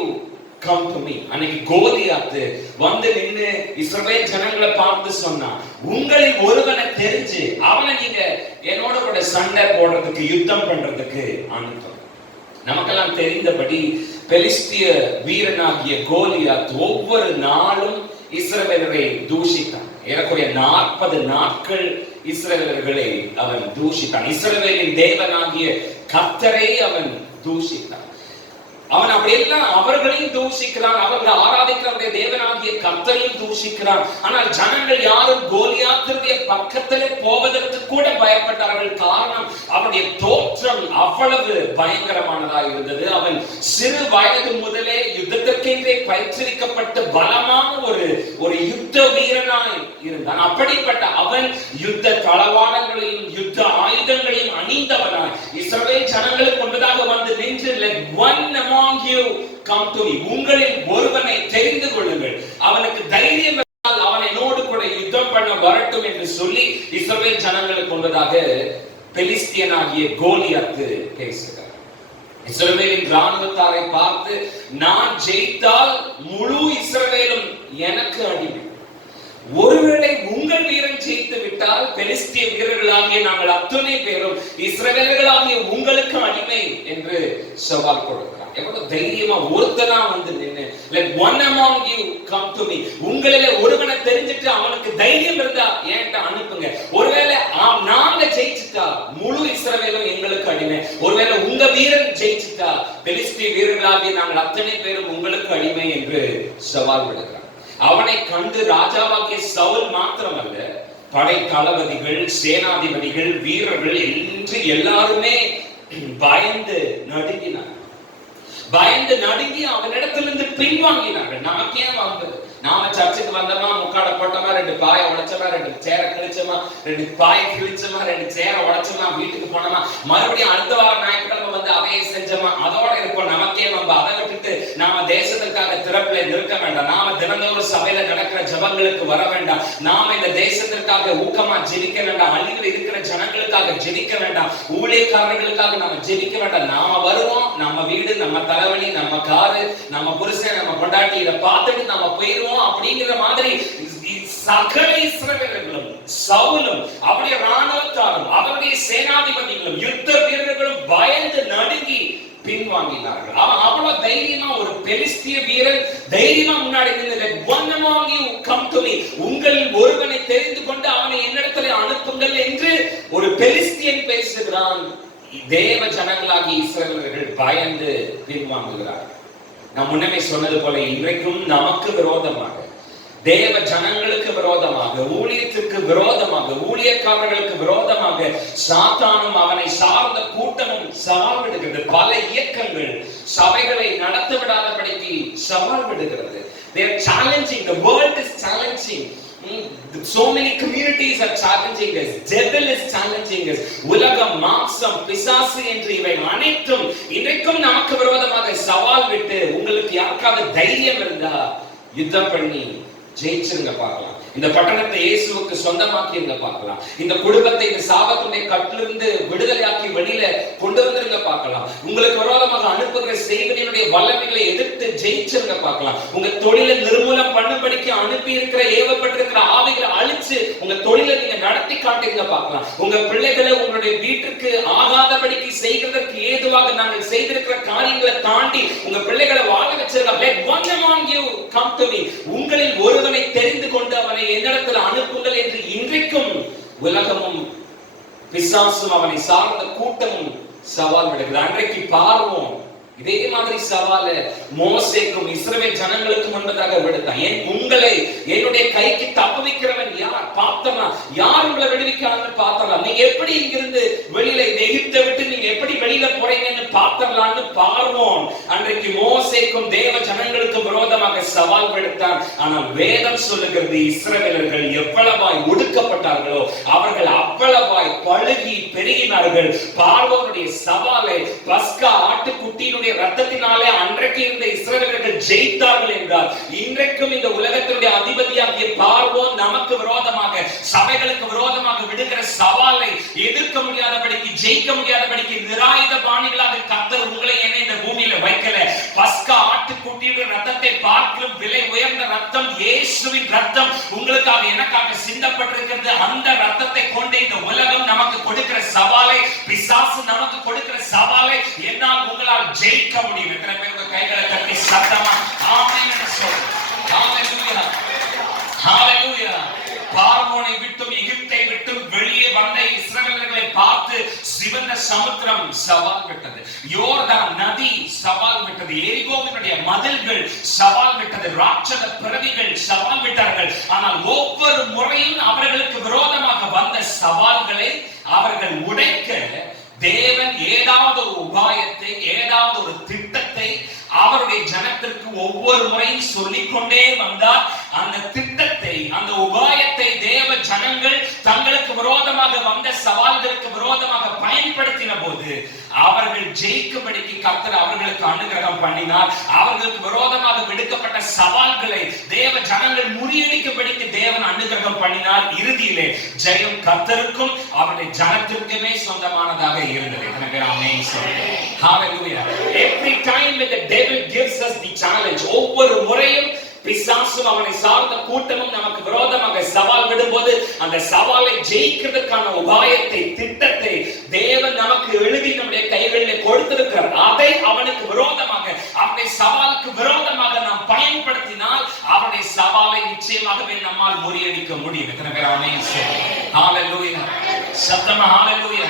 come to me. அன்னைக்கு கோலியாத் வந்து நின்னு இஸ்ரவேல் ஜனங்களை பார்த்து சொன்னா, உங்களில் ஒருவனை தெரிஞ்சு அவனை நீங்க என்னோட கூட சண்டை போடுறதுக்கு, யுத்தம் பண்றதுக்கு அனுப்பும். நமக்கெல்லாம் தெரிந்தபடி பெலிஸ்திய வீரனாகிய கோலியாத் ஒவ்வொரு நாளும் இஸ்ரவேலரை தூஷித்தான். ஏறக்குறைய 40 நாட்கள் இஸ்ரவேலர்களை அவன் தூஷித்தான். இஸ்ரவேலின் தேவனாகிய கர்த்தரை அவன் தூஷித்தான். அவன் அப்படியெல்லாம் அவர்களையும் தூஷிக்கிறான், அவர்கள் ஆராதிக்கிறவருடைய தேவனாகிய கர்த்தரையும் தூஷிக்கிறான். ஆனால் ஜனங்கள் யாரும் கோலியாத்துடைய பக்கத்திலே போவதற்கு கூட பயப்பட்டார்கள். காரணம், அவனுடைய தோற்றம் அவ்வளவு பயங்கரமானதா இருந்தது. அவன் சிறு வயது முதலே யுத்தத்திற்கென்றே பயிற்சிக்கப்பட்டு பலமான ஒரு யுத்த வீரனாய் இருந்தான். அப்படிப்பட்ட அவன் யுத்த தளவாடங்களையும் யுத்த ஆயுதங்களையும் அணிந்தவனாய் இஸ்ரவேல் ஜனங்களுக்கு முன்பதாக வந்து நின்று, let one among you come to me. உங்களில் ஒருவனை தெரிந்து கொள்ளுங்கள், அவனுக்கு தைரியம் இருந்தால் அவன் என்னோடு கூட யுத்தம் பண்ண வரட்டும் என்று சொல்லி இஸ்ரவேல் ஜனங்களுக்கு முன்பதாக பெலிஸ்தியனாகிய கோலியாத் பேசுகிறார். இஸ்ரவேலின் ராணுவத்தாரை பார்த்து, நான் ஜெயித்தால் முழு இஸ்ரவேலும் எனக்கு அடிமை. ஒருவேளை உங்கள் வீரன் ஜெயித்து விட்டால் பெலிஸ்திய வீரர்களாகிய நாங்கள் அத்தனை பேரும் இஸ்ரவேலர்களாகிய உங்களுக்கு அடிமை என்று சவால் கொடுக்கிறார். எவ்வளவு தைரியமா ஒருத்தனா வந்து நின்னு, let one among you come to me. உங்களிலே ஒருவனை தெரிஞ்சிட்டு அவனுக்கு தைரியம் இருந்தா ஏன்ட்ட அனுப்புங்க. ஒருவேளை நாங்க ஜெயிச்சுட்டா முழு இஸ்ரவேலும் எங்களுக்கு அடிமை. ஒருவேளை உங்க வீரன் ஜெயிச்சுட்டா பெலிஸ்திய வீரர்களாகிய நாங்கள் அத்தனை பேரும் உங்களுக்கு அடிமை என்று சவால் விடுகிறார். அவனை கண்டு ராஜாவாகிய சவுல் மாத்திரமல்ல, படை தளபதிகள், சேனாதிபதிகள், வீரர்கள் என்று எல்லாருமே பயந்து நடுங்கினார். பயந்து நடுங்கி அவனிடத்திலிருந்து பின்வாங்கினார்கள். நமக்கு ஏன் வந்தது? நாம சர்ச்சுக்கு வந்தோமா, முக்காட போட்டோமா, 2 பாயை உடைச்சோமா, 2 சேர கிழிச்சோமா, 2 பாயை கிழிச்சோமா, 2 சேர உடைச்சோமா, வீட்டுக்கு போனோமா, மறுபடியும் அடுத்த வாரம் ஞாயிற்றுக்கிழமை வந்து அதையே செஞ்சோமா, அதோட இருப்போம். நமக்கே நம்ம அதை விட்டுட்டு நாம தேசத்திற்காக திறப்பில நிற்க வேண்டாம். நாம தினந்தோறும் சபையில நடக்கிற ஜபங்களுக்கு வர வேண்டாம். நாம இந்த தேசத்திற்காக ஊக்கமா ஜெபிக்க வேண்டாம். அழிவில் இருக்கிற ஜனங்களுக்காக ஜெபிக்க வேண்டாம். ஊழியக்காரர்களுக்காக நம்ம ஜெபிக்க வேண்டாம். நாம வருவோம், நம்ம வீடு, நம்ம தலைவலி, நம்ம காரு, நம்ம புருஷன், நம்ம பொண்டாட்டி, இதை பார்த்துட்டு நம்ம போயிருவோம் அப்படிங்கிற மாதிரி சகல இஸ்ரவேலர்களும், சவுலும், அவருடைய ராணுவத்தாரும், அவருடைய சேனாதிபதிகளும், யுத்த வீரர்களும் பயந்து நடுங்கி பின்வாங்கினார்கள். அவன் அவ்வளவு தைரியமா, ஒரு பெலிஸ்திய வீரன் தைரியமா முன்னாடி நின்று, one among you come to me, உங்களில் ஒருவனை தெரிந்து கொண்டு அவனை என்னிடத்திலே அனுப்புங்கள் என்று ஒரு பெலிஸ்தியன் பேசுகிறான். தேவ ஜனங்களாகி இஸ்ரவேலர்கள் பயந்து பின்வாங்குகிறார்கள். நான் முன்னமே சொன்னது போல இன்றைக்கும் நமக்கு விரோதமாக, தேவ ஜனங்களுக்கு விரோதமாக, ஊழியத்திற்கு விரோதமாக, ஊழியக்காரர்களுக்கு விரோதமாக சாத்தானும் அவனை சார்ந்த கூட்டமும் சவால் விடுகிறது. பல இயக்கங்கள் சபைகளை நடத்த விடாதபடிக்கு சவால் விடுகிறது. They are challenging, the world is challenging. So many communities are challenging us. Devil is challenging us. உலகம், மாம்சம், பிசாசு என்று இவை அனைத்தும் இன்றைக்கும் நமக்கு விரோதமாக சவால் விட்டு, உங்களுக்கு யாருக்காவது தைரியம் இருந்தா யுத்தம் பண்ணி ஜெயிச்சிருங்க பார்க்கலாம். இந்த பட்டணத்தை இயேசுவுக்கு சொந்தமாக்கிருங்க பார்க்கலாம். இந்த குடும்பத்தை இந்த சாபத்துடைய கட்டிலிருந்து விடுதலையாக்கி வெளியில கொண்டு வந்திருங்க பார்க்கலாம். உங்களுக்கு விரோதமாக அனுப்புகிற செய்திகளுடைய வல்லமைகளை எதிர்த்து ஜெயிச்சிருங்க பார்க்கலாம். உங்க தொழிலை நிர்மூலம் பண்ணும்படிக்கு அனுப்பி இருக்கிற ஏவப்பட்டிருக்கிற ஆவிகளை அழிச்சு உங்க தொழிலை நீங்க நடத்தி காட்டுங்க பார்க்கலாம். உங்க பிள்ளைகளை உங்களுடைய வீட்டுக்கு ஆகாதபடிக்கு செய்கிறதற்கு ஏதுவாக நாங்கள் செய்திருக்கிற காரியங்களை தாண்டி உங்க பிள்ளைகளை வாழ வச்சிருக்க. Let one among you come to me. உங்களில் ஒருவனை தெரிந்து கொண்டு அவனை என்னிடத்தில் அனுப்புங்கள் என்று இன்றைக்கும் உலகமும் பிசாசும் அவனை சார்ந்த கூட்டமும் சவால் விடுகிறது. அன்றைக்கு பார்வோம் இதே மாதிரி சவால மோசேக்கும் இஸ்ரவேல் ஜனங்களுக்கு முன்பதாக விடுத்தான். உங்களை என்னுடைய கைக்கு தப்புவிக்கிறவன் யார் பார்த்தலாம், யார் உங்களை விடுவிக்கிறான்னு பார்த்தலாம். நீங்க எப்படி இங்கிருந்து வெளியில எகிப்தை விட்டு நீங்க எப்படி வெளியில போறீங்கன்னு பார்த்தலாம்னு பார்வோம் அன்றைக்கு மோசேக்கும் தேவ ஜனங்களுக்கு விரோதமாக சவால் விடுத்தான். ஆனால் வேதம் சொல்லுகிறது, இஸ்ரவேலர்கள் எவ்வளவாய் ஒடுக்கப்பட்டார்களோ அவர்கள் அவ்வளவாய் பழுகி பெருகினார்கள். பார்வோனுடைய சவாலை பஸ்கா ஆட்டுக்குட்டியினுடைய ரத்தத்தினாலே அன்றைக்கு இருந்த இஸ்ரவேலர்கள் ஜெயித்தார்கள் என்றால், இன்றைக்கும் இந்த உலகத்தினுடைய அதிபதியாகிய பார்வோன் நமக்கு விரோதமாக, சபைகளுக்கு விரோதமாக விடுகிற சவாலை எதிர்க்க முடியாதபடிக்கு, ஜெயிக்க முடியாதபடிக்கு நிராயுத பாணிகளாக கர்த்தர் உங்களை என்ன இந்த பூமியில வைக்கல. பஸ்கா ஆட்டுக்குட்டியுடைய ரத்தத்தை பார்க்கும் விலை உயர்ந்த ரத்தம், இயேசுவின் ரத்தம் உங்களுக்காக எனக்காக சிந்தப்பட்டிருக்கிறது. அந்த ரத்தத்தை கொண்டு இந்த உலகம் நமக்கு கொடுக்கிற சவாலை, பிசாசு நமக்கு கொடுக்கிற சவாலை என்னால் உங்களால் ஜெயிக்க முடியும். எத்தனை பேருக்கு கைகளை தட்டி சத்தமா ஆமென் என்று சொல்லுங்க. ஹalleluya, ஹalleluya. பார்வோனை விட்டும் எகிப்தை விட்டும் வெளியே வந்த இஸ்ரவேலர்களை பார்த்து சிவந்த சமுத்திரம் சவால் விட்டது, யோர்தான் நதி சவால் விட்டது, எரிகோவினுடைய மதில்கள் சவால் விட்டது, ராட்சத பிறவிகள் சவால் விட்டார்கள். ஆனால் ஒவ்வொரு முறையும் அவர்களுக்கு விரோதமாக வந்த சவால்களை அவர்கள் உடைக்க தேவன் ஏதாவது ஒரு உபாயத்தை, ஏதாவது ஒரு திட்டத்தை அவருடைய ஜனத்திற்கு ஒவ்வொரு முறையும் சொல்லிக்கொண்டே வந்தார். அந்த திட்டத்தை, அந்த உபாயத்தை தேவ ஜனங்கள் தங்களுக்கு விரோதமாக வந்த சவால்களுக்கு விரோதமாக பயன்படுத்தின போது அவர்கள் ஜெயிக்கும்படிக்கு கர்த்தர் அவர்களுக்கு அனுகிரகம் பண்ணினார். அவர்களுக்கு விரோதமாக விடுக்கப்பட்ட சவால்களை தேவ ஜனங்கள் முறியடிக்கும்படிக்கு தேவன் அனுகிரகம் பண்ணினார். இறுதியிலே ஜெயம் கர்த்தருக்கும் அவருடைய ஜனத்திற்குமே சொந்தமானதாக இருந்தது. எத்தனை பேர் ஆமென் சொல்லுங்க. ஹalleluya. Every time when the devil gives us the challenge, ஒவ்வொரு முறையும் பிசாசும் அவனை சார்ந்த கூட்டமும் நமக்கு விரோதமாக சவால் விடும்போது அந்த சவாலை ஜெயிக்கிறதுக்கான உபாயத்தை, திட்டத்தை தேவன் நமக்கு எழுதி நம்முடைய கைகளில் கொடுத்திருக்கிறார். அதை அவனுக்கு விரோதமாக அவருடைய சவாலுக்கு விரோதமாக நாம் பயன்படுத்தினால் அவருடைய சவாலை நிச்சயமாகவே நம்மால் முறியடிக்க முடியும். எத்தனை பேர் ஆமென் சொல்லுங்க? ஹalleluya. சத்தமா ஹalleluya.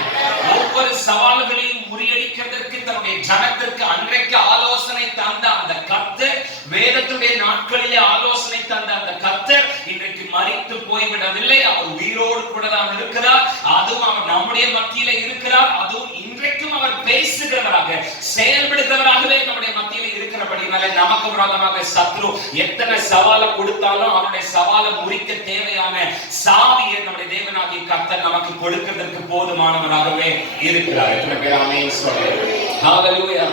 ஒவ்வொரு சவால்களையும் முறியடிக்கிறதற்கு தன்னுடைய ஜனத்திற்கு அன்றைக்கு ஆலோசனை தந்த அந்த கர்த்தர், வேதத்துடைய நாட்களிலே ஆலோசனை தந்த அந்த கர்த்தர் இன்றைக்கு மரித்து போய்விடவில்லை. அவர் உயிரோடு கூட தான் இருக்கிறார். அதுவும் அவர் நம்முடைய மத்தியில இருக்கிறார். அதுவும் இன்றைக்கும் அவர் பேசுகிறவராக, செயல்படுகிறவராகவே நம்முடைய மத்தியில இருக்கிறபடினால நமக்கு விரோதமாக சத்ரு எத்தனை சவாலை கொடுத்தாலும் அவருடைய சவாலை முறிக்க தேவையான சாவியை நம்முடைய தேவனாகிய கர்த்தர் நமக்கு கொடுக்கிறதற்கு போதுமானவராகவே இருக்கிறார். எத்தனை பேர் ஆமென் சொல்லுங்க? ஹalleluya.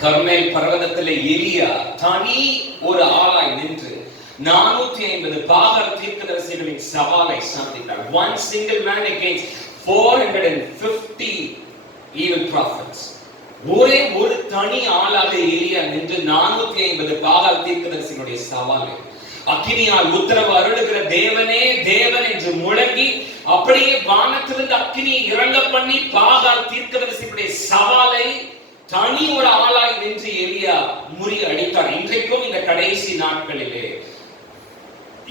கர்மேல் பர்வதத்திலே எலியா தனி ஒரு ஆளாய் நின்று 450 பாகால் தீர்க்கதரிசிகளின் சவாலை சந்தித்தார். One single man against 450 evil prophets. ஒரே ஒரு தனி ஆளாக எலியா நின்று 450 பாகால் தீர்க்கதரிசிகளுடைய சவாலை அக்கினியால் உத்தரவு அருளுகிற தேவனே தேவன் என்று முழங்கி அப்படியே வானத்திலிருந்து அக்கினியை இறங்க பண்ணி பாகால் தீர்க்கதரிசிகளுடைய சவாலை தனி ஒரு ஆளாய் நின்று எலியா முறியடித்தார். இன்றைக்கும் இந்த கடைசி நாட்களிலே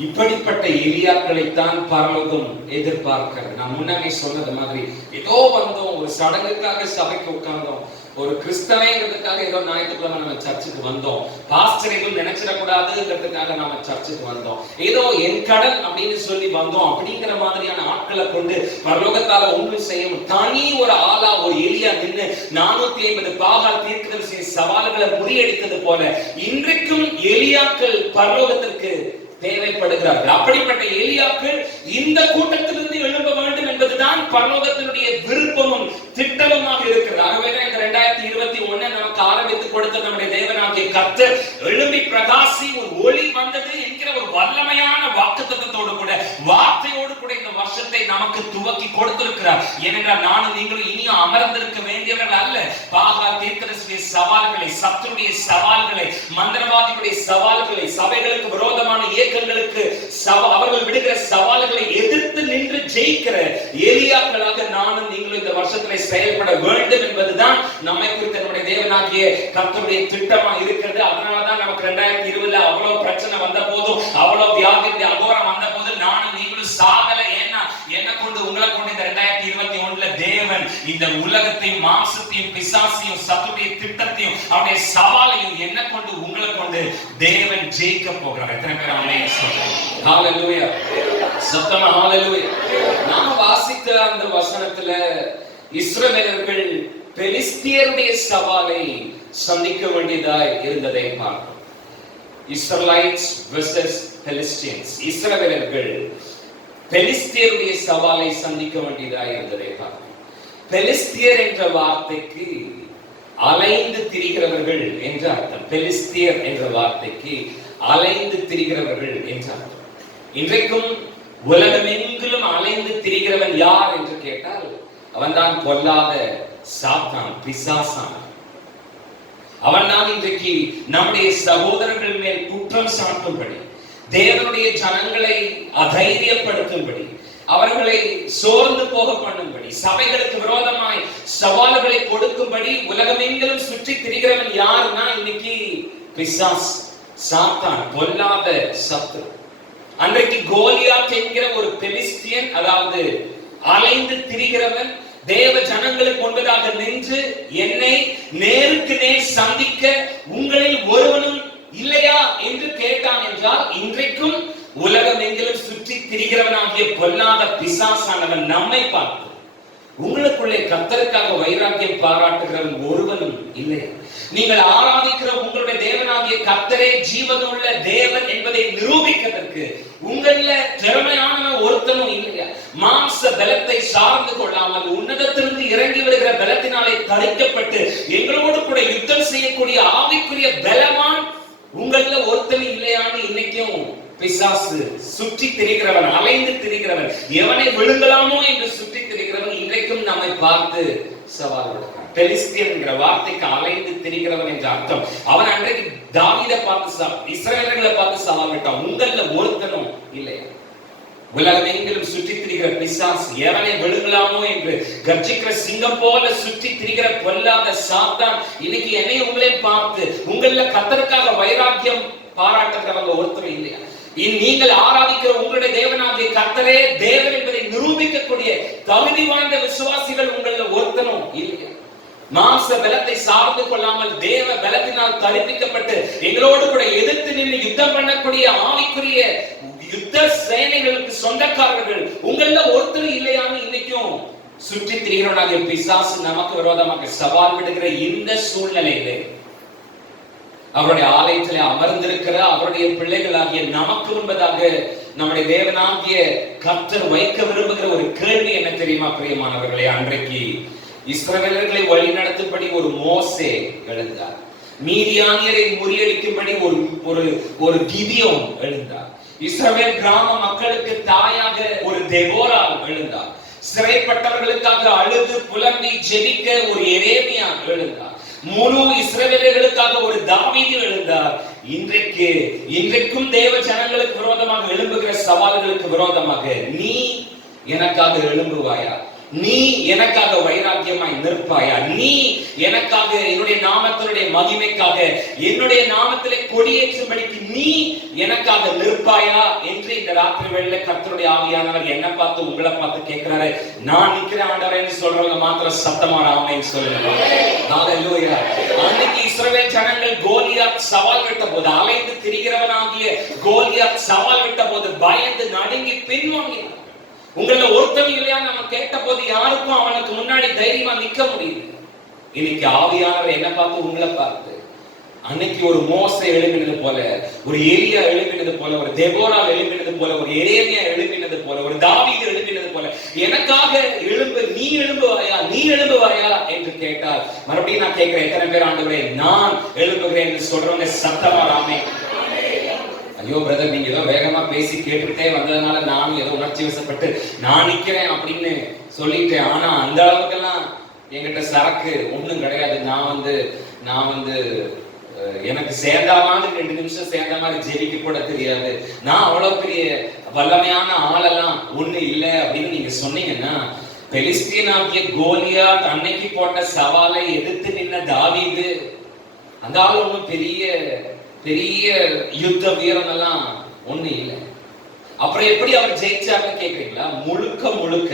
இப்படிப்பட்ட எலியாக்களைத்தான் பரலோகம் எதிர்பார்க்கிறது. நான் முன்னாடி சொன்னது மாதிரி ஏதோ வந்தோம், ஒரு சடங்குக்காக சபைக்கு உட்கார்ந்தோம், ஒரு கிறிஸ்தவங்கிறதுக்காக ஏதோ ஞாயிற்றுக்கிழமை நம்ம சர்ச்சுக்கு வந்தோம், பாஸ்டரையும் நினைச்சிடக்கூடாதுங்கிறதுக்காக நாம சர்ச்சுக்கு வந்தோம், ஏதோ என் கடன் அப்படின்னு சொல்லி வந்தோம் அப்படிங்கிற மாதிரியான ஆட்களை கொண்டு பரலோகத்தால ஒன்றும் செய்யணும். தனி ஒரு ஆளா ஒரு எலியா நின்று 450 பாகால் தீர்க்கதரிசி சவால்களை முறியடித்தது போல இன்றைக்கும் எலியாக்கள் பரலோகத்திற்கு தேவைப்படுகிறார்கள். அப்படிப்பட்ட எலியாக்கள் இந்த கூட்டத்திலிருந்து எழும்ப வேண்டும் என்பதுதான் பரலோகத்தினுடைய விருப்பமும் திட்டமுமாக இருக்கிறது. ஆகவே தான் இந்த 2021 நமக்கு ஆரம்பித்து கொடுத்த நம்முடைய தேவனாகிய கர்த்தர் எழும்பி பிரகாசி ஒரு ஒளி வந்தது என்கிற ஒரு வல்லமையான வாக்குத்தத்தத்தோடு கூட வார்த்தையோடு கூட இந்த வருஷத்தை நமக்கு துவக்கி கொடுத்திருக்கிறார். ஏனென்றால் நானும் நீங்களும் இனியும் அமர்ந்திருக்க வேண்டியவர்கள் அல்ல. பாகால் தீர்க்கதரிசியுடைய சவால்களை, சத்துருடைய சவால்களை, மந்திரவாதிகளுடைய சவால்களை, சபைகளுக்கு விரோதமான இயக்கங்களுக்கு அவர்கள் விடுகிற சவால்களை எதிர்த்து நின்று ஜெயிக்கிற எலியாக்களாக நானும் நீங்களும் இந்த வருஷத்திலே செயல்பட வேண்டும் என்பதுதான் நம்மை குறித்த நம்முடைய தேவனாகிய கர்த்தருடைய திட்டமா இருக்கிறது. அதனாலதான் நமக்கு 2020 அவ்வளவு பிரச்சனை வந்த போதும், அவ்வளவு வியாதி அகோரம் வந்த போது நானும் நீங்களும் சாகல. ஏன்னா என்ன கொண்டு உங்களை கொண்டு இந்த 2021 தேவன் இந்த உலகத்தையும் மாம்சத்தையும் பிசாசையும் சத்துருடைய திட்டத்தையும் அவருடைய சவாலையும் என்ன கொண்டு உங்களை கொண்டு தேவன் ஜெயிக்க போகிறார். எத்தனை பேர் ஆமென் சொல்லுங்க? ஹalleluya. சத்தமா ஹalleluya. நாம வாசித்த அந்த வசனத்துல இஸ்ரவேலர்கள் பெலிஸ்தியருடைய சவாலை சந்திக்க வேண்டியதாய் இருந்ததை பார்க்கிறோம். Israelites versus Philistines. இஸ்ரவேலர்கள் பெலிஸ்தியருடைய சவாலை சந்திக்க வேண்டியதாய் இருந்ததை பார்க்கிறோம். பெலிஸ்தியர் என்ற வார்த்தைக்கு அலைந்து திரிகிறவர்கள் என்று அர்த்தம். பெலிஸ்தியர் என்ற வார்த்தைக்கு அலைந்து திரிகிறவர்கள் என்று அர்த்தம். இன்றைக்கும் உலகமெங்கிலும் அலைந்து திரிகிறவன் யார் என்று கேட்டால் அவன்தான் பொல்லாத சாத்தான், பிசாசான். அவன்தான் இன்றைக்கு நம்முடைய சகோதரர்கள் மேல் குற்றம் சாட்டும்படி, தேவனுடைய ஜனங்களை அதைரியப்படுத்தும்படி, அவர்களை சோர்ந்து போக பண்ணும்படி, சபைகளுக்கு விரோதமாய் சவால்களை கொடுக்கும்படி உலகமெங்கிலும் சுற்றி திரிகிறவன் யாருன்னா இன்னைக்கு பிசாஸ், சாத்தான், பொல்லாத சத்துரு. அன்றைக்கு கோலியாத் என்கிற ஒரு பெலிஸ்தியன், அதாவது அலைந்து திரிகிறவன், தேவ ஜனங்களுக்கு முன்பதாக நின்று என்னை நேருக்கு நேர் சந்திக்க உங்களில் ஒருவனும் இல்லையா என்று கேட்டான் என்றால் இன்றைக்கும் உலகம் எங்கிலும் சுற்றி திரிகிறவனாகிய பொல்லாத பிசாசானவன் நம்மை பார்த்து உங்களுக்குள்ளே கர்த்தருக்காக வைராக்கியம் பாராட்டுகிறவன் ஒருவனும் இல்லை. நீங்கள் ஆராதிக்கிற உங்களுடைய தேவனாகிய கர்த்தரே ஜீவனுள்ள தேவன் என்பதை நிரூபிக்கிறதற்கு உங்கள திறமையானவன் ஒருத்தனும் இல்லையா? மாம்ச பலத்தை சார்ந்து கொள்ளாமல் உன்னதத்திலிருந்து இறங்கி வருகிற பலத்தினாலே தரிக்கப்பட்டு எங்களோடு கூட யுத்தம் செய்யக்கூடிய ஆவிக்குரிய பலவான் உங்கள ஒருத்தனும் இல்லையான்னு இன்னைக்கும் பிசாசு சுற்றி திரிகிறவன், அலைந்து திரிகிறவன், எவனை விழுங்கலாமோ என்று சுற்றி திரிகிறவன் இன்றைக்கும் நம்மை பார்த்து சவால் விடுகிறான். பெலிஸ்தியன் என்கிற வார்த்தைக்கு அலைந்து திரிகிறவன் என்ற அர்த்தம். அவன் அன்றைக்கு தாவீதை பார்த்து இஸ்ரவேலர்களை பார்த்து சவால் விட்டான். உங்கள ஒருத்தனும் இல்லையா? உலகமெங்கிலும் சுற்றி திரிகிற பிசாசு, எவனை விழுங்கலாமோ என்று கர்ஜிக்கிற சிங்கம் போல சுற்றி திரிகிற பொல்லாத சாத்தான் இன்னைக்கு என்னை உங்களை பார்த்து உங்கள கர்த்தருக்காக வைராக்கியம் பாராட்டுகிறவங்க ஒருத்தர் இல்லையா? நீங்கள் ஆராதிக்கிற உங்களுடைய தேவனாகிய கர்த்தரே தேவன் என்பதை நிரூபிக்கக்கூடிய தகுதி வாய்ந்த விசுவாசிகள் உங்கள ஒருத்தனும் இல்லையா? மாம்ச பலத்தை சார்ந்து கொள்ளாமல் தேவ பலத்தினால் கற்பிக்கப்பட்டு எங்களோடு கூட எதிர்த்து நின்று யுத்தம் பண்ணக்கூடிய ஆவிக்குரிய யுத்த சேனைகளுக்கு சொந்தக்காரர்கள் உங்கள ஒருத்தர் இல்லையான்னு இன்னைக்கும் சுற்றி திரிகிறவனாகிய பிசாசு நமக்கு விரோதமாக சவால் விடுகிற இந்த சூழ்நிலையிலே அவருடைய ஆலயத்திலே அமர்ந்திருக்கிற அவருடைய பிள்ளைகளாகிய நமக்கு முன்பதாக நம்முடைய தேவனாகிய கர்த்தர் வைக்க விரும்புகிற ஒரு கேள்வி என்ன தெரியுமா பிரியமானவர்களே? அன்றைக்கு இஸ்ரவேலர்களை வழி நடத்தும்படி ஒரு மோசே எழுந்தார். மீதியானியரை முறியடிக்கும்படி ஒரு கிதியோன் எழுந்தார். இஸ்ரவேல் கிராம மக்களுக்கு தாயாக ஒரு தெபோரா எழுந்தார். சிறைப்பட்டவர்களுக்காக அழுது புலம்பி ஜெபிக்க ஒரு எரேமியா எழுந்தார். முழு இஸ்ரவேலர்களுக்காக ஒரு தாவீது எழுந்தார். இன்றைக்கும் தேவ ஜனங்களுக்கு விரோதமாக எழும்புகிற சவால்களுக்கு விரோதமாக நீ எனக்காக எழும்புவாயா? நீ எனக்காக வைராக்கியமாய் நிற்பாயா? நீ எனக்காக என்னுடைய நாமத்தினுடைய மகிமைக்காக என்னுடைய நாமத்திலே கொடியேற்றும்படிக்கு நீ எனக்காக நிற்பாயா என்று இந்த ராத்திரி வேளையில கர்த்தருடைய ஆவியானவர் என்ன பார்த்து உங்களை பார்த்து கேட்கிறாரு. நான் நிக்கிறேன் ஆண்டவரேன்னு சொல்றவங்க மாத்திரம் சத்தமா ஆமென் சொல்லுங்க. ஹalleluya. அன்னைக்கு இஸ்ரவேல் ஜனங்கள் கோலியாத் சவால் விட்ட போது, அலைந்து திரிகிறவனாகிய கோலியாத் சவால் விட்ட போது பயந்து நடுங்கி பின்வாங்கினார். உங்கள ஒருத்தர் இல்லையா நம்ம கேட்ட போது யாருக்கும் அவனுக்கு முன்னாடி தைரியமா நிக்க முடியுது. இன்னைக்கு ஆவியானவர் என்ன பார்த்து உங்களை பார்த்து அன்னைக்கு ஒரு மோசே எழுப்பினது போல, ஒரு எலியா எழுப்பினது போல, ஒரு தெபோரா எழுப்பினது போல, ஒரு எரேமியா எழுப்பினது போல, ஒரு தாவீது எழுப்பினது போல எனக்காக எழும்பு, நீ எழும்புவாயா, நீ எழும்புவாயா என்று கேட்டார். மறுபடியும் நான் கேட்கிறேன், எத்தனை பேர் ஆண்டவரே நான் எழும்புகிறேன் என்று சொல்றவங்க சத்தமா ஆமென். ஐயோ பிரதர், நீங்க ஏதோ வேகமா பேசி கேட்டுட்டே வந்ததுனால நானும் ஏதோ உணர்ச்சி வசப்பட்டு நான் நிக்கிறேன் அப்படின்னு சொல்லிட்டேன். ஆனா அந்த அளவுக்கெல்லாம் என்கிட்ட சரக்கு ஒண்ணும் கிடையாது. நான் வந்து எனக்கு சேர்ந்த மாதிரி 2 நிமிஷம் சேர்ந்த மாதிரி ஜெபிக்க கூட தெரியாது. நான் அவ்வளவு பெரிய வல்லமையான ஆளெல்லாம் ஒண்ணு இல்லை அப்படின்னு நீங்க சொன்னீங்கன்னா, பெலிஸ்தீனாகிய கோலியாத் அன்னைக்கு போட்ட சவாலை எதிர்த்து நின்ன தாவீது, அந்த ஆள் ஒன்றும் பெரிய யுத்த வீரன் எல்லாம் ஒண்ணு இல்லை. அப்புறம் எப்படி அவர் ஜெயிச்சாருன்னு கேக்குறீங்களா? முழுக்க